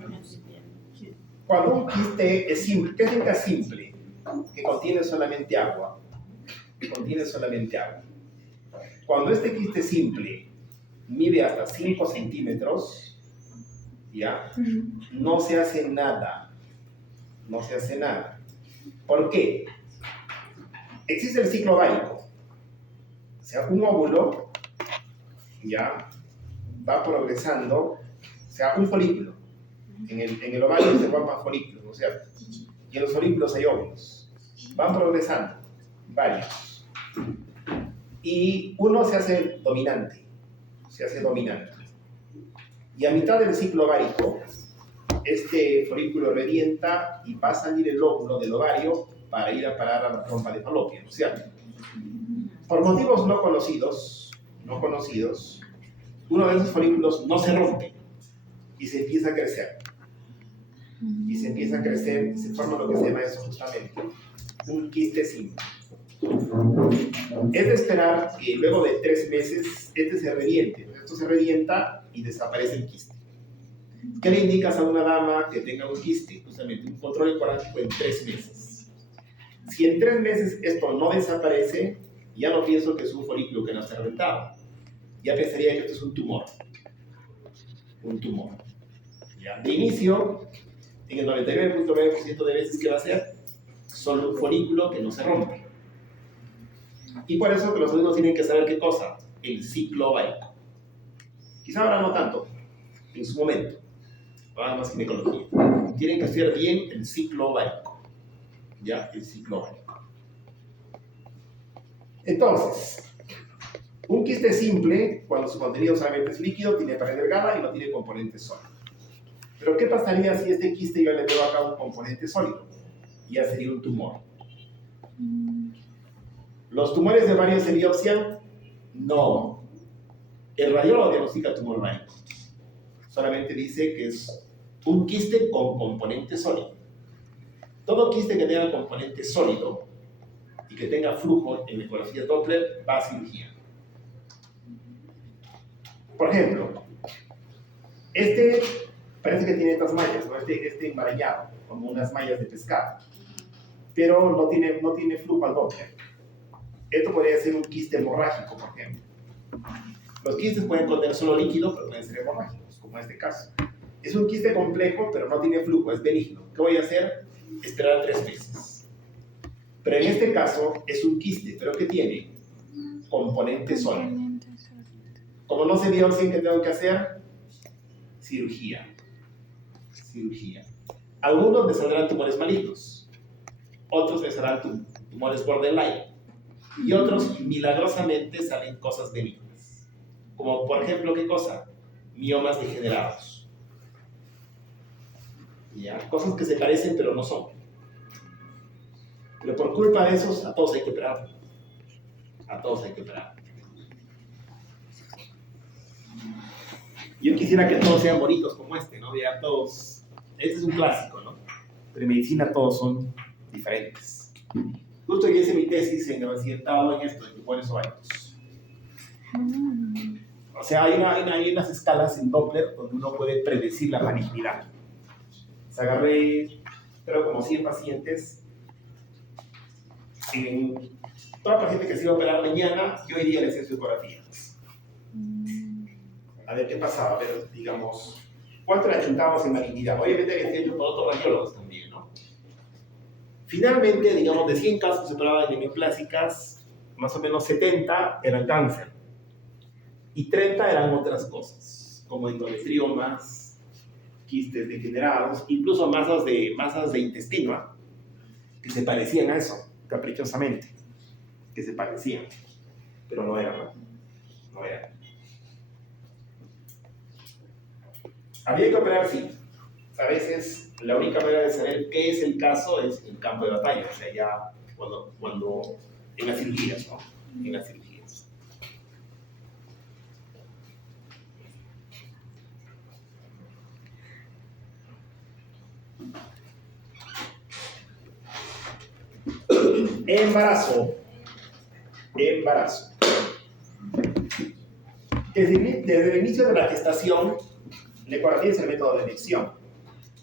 cuando un quiste es simple, ¿qué significa simple? Que contiene solamente agua. Cuando este quiste simple mide hasta 5 centímetros, ya, no se hace nada. ¿Por qué? Existe el ciclo ovárico. O sea, un óvulo, ya, va progresando, o sea, un folículo. En el ovario se forman folículos, ¿no es cierto? Y en los folículos hay óvulos. Van progresando, varios. Y uno se hace dominante. Y a mitad del ciclo ovárico, este folículo revienta y va a salir el óvulo del ovario para ir a parar a la trompa de Falopio, ¿no es cierto? Por motivos no conocidos, uno de esos folículos no se rompe y se empieza a crecer. Y se forma lo que se llama eso justamente, un quiste simple. Es de esperar que luego de 3 meses este se reviente. Esto se revienta y desaparece el quiste. ¿Qué le indicas a una dama que tenga un quiste? Justamente un control ecográfico en 3 meses. Si en 3 meses esto no desaparece, ya no pienso que es un folículo que no está reventado. Ya pensaría que esto es un tumor. ¿Ya? De inicio, en el 99.9% de veces que va a ser, solo un folículo que no se rompe. Y por eso que los alumnos tienen que saber qué cosa, el ciclo ovárico. Quizá ahora no tanto, en su momento, ahora más ginecología. Tienen que estudiar bien el ciclo ovárico. ¿Ya? El ciclo ovárico. Entonces, un quiste simple, cuando su contenido solamente es líquido, tiene pared delgada y no tiene componente sólido. Pero ¿qué pasaría si este quiste yo le veo acá un componente sólido? Ya sería un tumor. ¿Los tumores de ovario se biopsian? No. El radiólogo diagnostica tumor ovárico. Solamente dice que es un quiste con componente sólido. Todo quiste que tenga componente sólido y que tenga flujo en ecografía Doppler va a cirugía. Por ejemplo, este parece que tiene estas mallas, ¿no? Este enmarañado, como unas mallas de pescado, pero no tiene flujo al Doppler. Esto podría ser un quiste hemorrágico, por ejemplo. Los quistes pueden contener solo líquido, pero pueden ser hemorrágicos, como en este caso. Es un quiste complejo, pero no tiene flujo, es benigno. ¿Qué voy a hacer? Esperar 3 meses. Pero en este caso es un quiste, pero ¿qué tiene? Componente sólido. Como no se vio recién, ¿qué tengo que hacer? Cirugía. Cirugía. Algunos me saldrán tumores malignos, otros me saldrán tumores borderline, y otros milagrosamente salen cosas benignas. Como por ejemplo, ¿qué cosa? Miomas degenerados. ¿Ya? Cosas que se parecen pero no son. Pero por culpa de esos, a todos hay que operar. A todos hay que operar. Yo quisiera que todos sean bonitos como este, ¿no? Ya todos, este es un clásico, ¿no? Pero en medicina todos son diferentes. Justo yo hice mi tesis en el accidentado en esto, en tumores ovarios. O sea, hay unas escalas en Doppler donde uno puede predecir la malignidad. Se agarré, creo, como 100 pacientes. En toda paciente que se iba a operar mañana, yo hoy día le hacía su ecografía. A ver qué pasaba, a ver, digamos, cuánto le achuntábamos en malignidad. Obviamente que se hecho por otros radiólogos también, ¿no? Finalmente, digamos, de 100 casos que se operaban en neoplásicas, más o menos 70 eran cáncer. Y 30 eran otras cosas, como endometriomas, quistes degenerados, incluso masas de intestino, ¿eh? Que se parecían a eso, caprichosamente, que se parecían, pero no eran, ¿no? No eran. Había que operar, sí. A veces la única manera de saber qué es el caso es el campo de batalla, o sea, ya cuando en las cirugías, ¿no? En las cirugías. Embarazo. Desde el inicio de la gestación, la ecografía es el método de elección.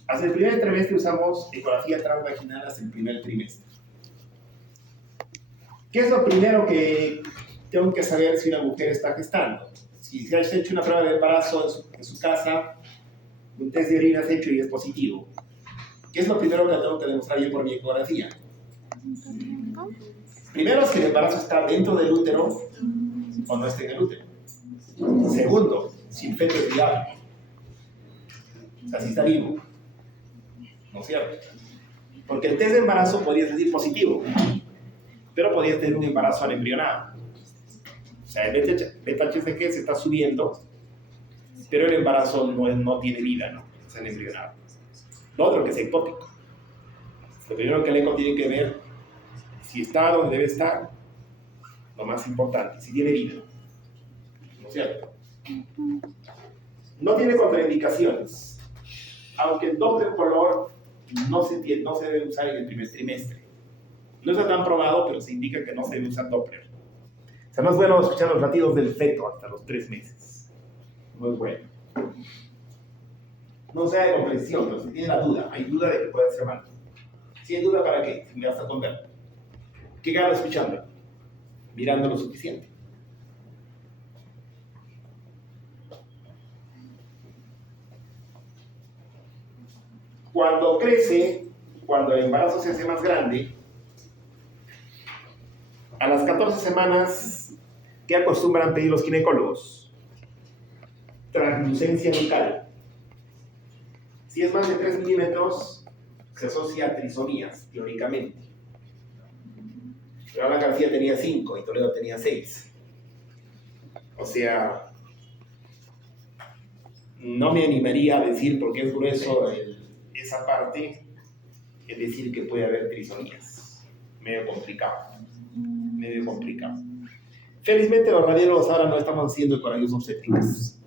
Hasta el primer trimestre usamos ecografía transvaginal hasta el primer trimestre. ¿Qué es lo primero que tengo que saber si una mujer está gestando? Si se ha hecho una prueba de embarazo en su casa, un test de orina se ha hecho y es positivo. ¿Qué es lo primero que tengo que demostrar yo por mi ecografía? Primero, si el embarazo está dentro del útero o no está en el útero. Segundo, si el feto es viable. O sea, si está vivo. ¿No es cierto? Porque el test de embarazo podría salir positivo, pero podría tener un embarazo anembrionado. O sea, el beta-HCG se está subiendo, pero el embarazo no tiene vida, ¿no? Es anembrionado. Lo otro que es ectópico. Lo primero que el eco tiene que ver si está donde debe estar, lo más importante, si tiene vida. ¿No es cierto? No tiene contraindicaciones. Aunque el Doppler color no se debe usar en el primer trimestre. No está tan probado, pero se indica que no se debe usar Doppler. O sea, no es bueno escuchar los latidos del feto hasta los 3 meses. No es bueno. No sea de comprensión, pero si tiene la duda, hay duda de que puede ser malo. Si hay duda, ¿para qué? Si me vas a contar. ¿Qué gana escuchando? Mirando lo suficiente. Cuando crece, cuando el embarazo se hace más grande, a las 14 semanas, ¿qué acostumbran pedir los ginecólogos? Translucencia nucal. Si es más de 3 milímetros, se asocia a trisomías, teóricamente. Pero Ana García tenía 5 y Toledo tenía 6. O sea, no me animaría a decir, porque es grueso esa parte, es decir que puede haber trisomías. Medio complicado. Felizmente los radiólogos ahora no estamos haciendo ecografías obstétricas.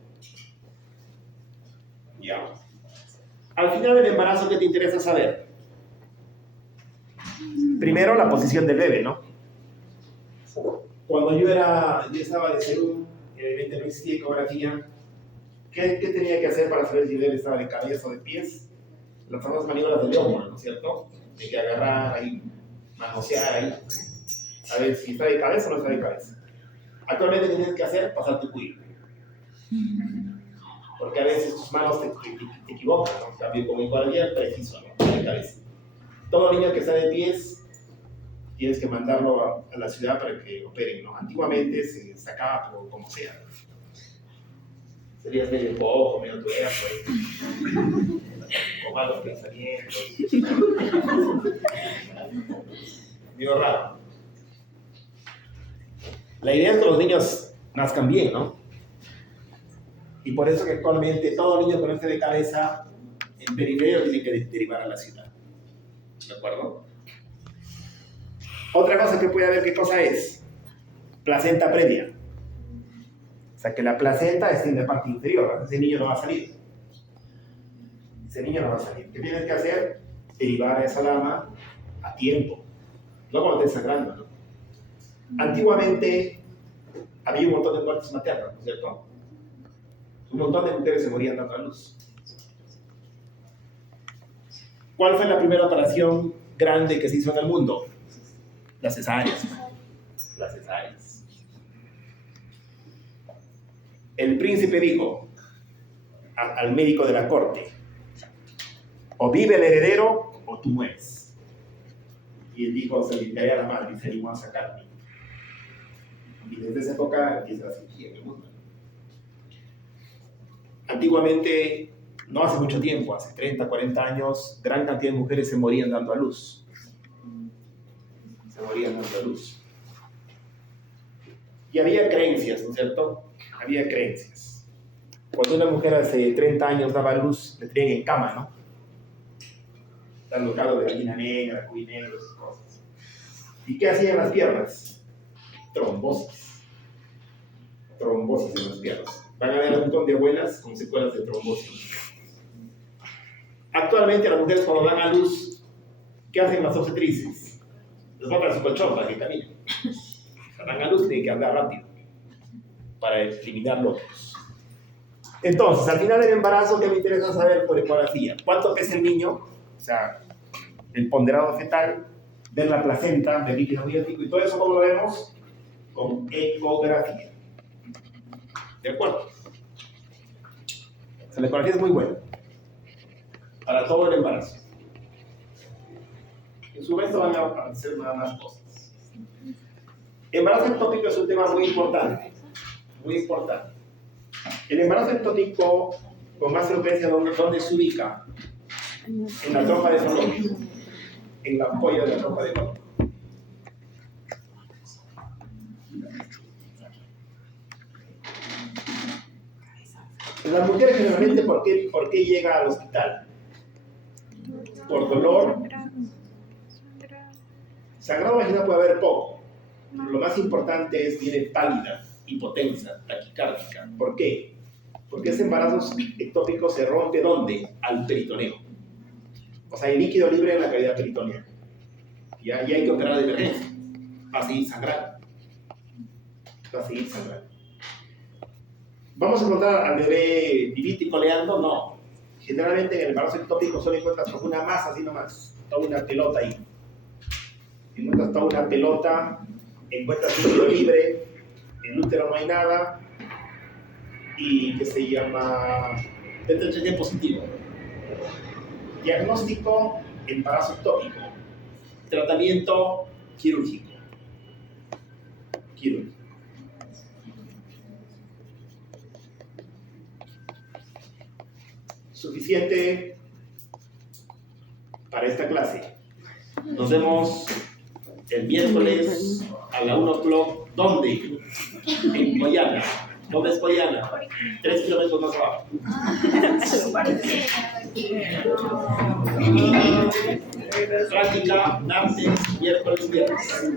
Ya. Al final del embarazo, ¿qué te interesa saber? Primero, la posición del bebé, ¿no? Cuando yo estaba de serum, evidentemente no existía ecografía, ¿qué tenía que hacer para saber si el bebé estaba de cabeza o de pies? Las famosas maniobras de Leopold, ¿no es cierto? Hay que agarrar ahí, manosear ahí, a ver si está de cabeza o no está de cabeza. Actualmente, ¿qué tienes que hacer? Pasar tu cuello. Porque a veces tus manos te equivocan, ¿no? Cambio como ecografía preciso, ¿no? De cabeza. Todo niño que está de pies tienes que mandarlo a la ciudad para que operen, ¿no? Antiguamente se sacaba por como sea. Serías medio cojo, medio tuerto, con malos pensamientos. Medio raro. La idea es que los niños nazcan bien, ¿no? Y por eso que actualmente todo niño con este de cabeza en periferia tiene que derivar a la ciudad. ¿De acuerdo? Otra cosa que puede haber, ¿qué cosa es? Placenta previa. O sea, que la placenta está en la parte inferior. Ese niño no va a salir. Ese niño no va a salir. ¿Qué tienes que hacer? Derivar a esa dama a tiempo. No cuando estés sangrando, ¿no? Antiguamente había un montón de muertes maternas, ¿no es cierto? Un montón de mujeres se morían dando a luz. ¿Cuál fue la primera operación grande que se hizo en el mundo? Las cesáreas. Las cesáreas. El príncipe dijo al médico de la corte: o vive el heredero o tú mueres. Y él dijo: se limpiaría la madre y se animó a sacarme. Y desde esa época empieza la cirugía en el mundo. Antiguamente, no hace mucho tiempo, hace 30, 40 años, gran cantidad de mujeres se morían dando a luz. Se morían dando a luz. Y había creencias, ¿no es cierto? Había creencias. Cuando una mujer hace 30 años daba a luz, le tenían en cama, ¿no? Dando caldo de gallina negra, cuy negro, esas cosas. ¿Y qué hacían las piernas? Trombosis. Trombosis en las piernas. Van a ver un montón de abuelas con secuelas de trombosis. Actualmente las mujeres cuando dan a luz, ¿qué hacen las obstetrices? Les botan su colchón para que caminen. Dan a luz y tienen que andar rápido para eliminar locos. Entonces, al final del embarazo, ¿qué me interesa saber por ecografía? ¿Cuánto pesa el niño? O sea, el ponderado fetal, ver la placenta, ver líquido amniótico y todo eso, ¿cómo lo vemos? Con ecografía. ¿De acuerdo? O sea, la ecografía es muy buena para todo el embarazo. En su momento van a aparecer nada más cosas. Embarazo ectópico es un tema muy importante. Muy importante. El embarazo ectópico, con más frecuencia, ¿dónde se ubica? En la trompa de falopio. En la ampolla de la trompa de falopio. Las mujeres generalmente, ¿por qué llega al hospital? Por dolor. Sangrado vaginal puede haber poco. Lo más importante es viene pálida, hipotensa, taquicárdica. ¿Por qué? Porque ese embarazo ectópico se rompe ¿dónde? Al peritoneo. O sea, hay líquido libre en la cavidad peritoneal. Y ahí hay que operar de emergencia. Va a seguir sangrando. Va a seguir sangrando. ¿Vamos a encontrar al bebé vivito y coleando? No. Generalmente en el embarazo ectópico solo encuentras como una masa así nomás. Toda una pelota ahí. Encuentras toda una pelota, encuentras líquido libre, en el útero no hay nada, y que se llama TTG positivo. Diagnóstico, embarazo ectópico. Tratamiento quirúrgico. Quirúrgico. Suficiente para esta clase. Nos vemos el miércoles a la 1 o'clock. ¿Dónde? En Coyana. ¿Dónde es Coyana? 3 kilómetros más abajo. Práctica, martes, miércoles, viernes.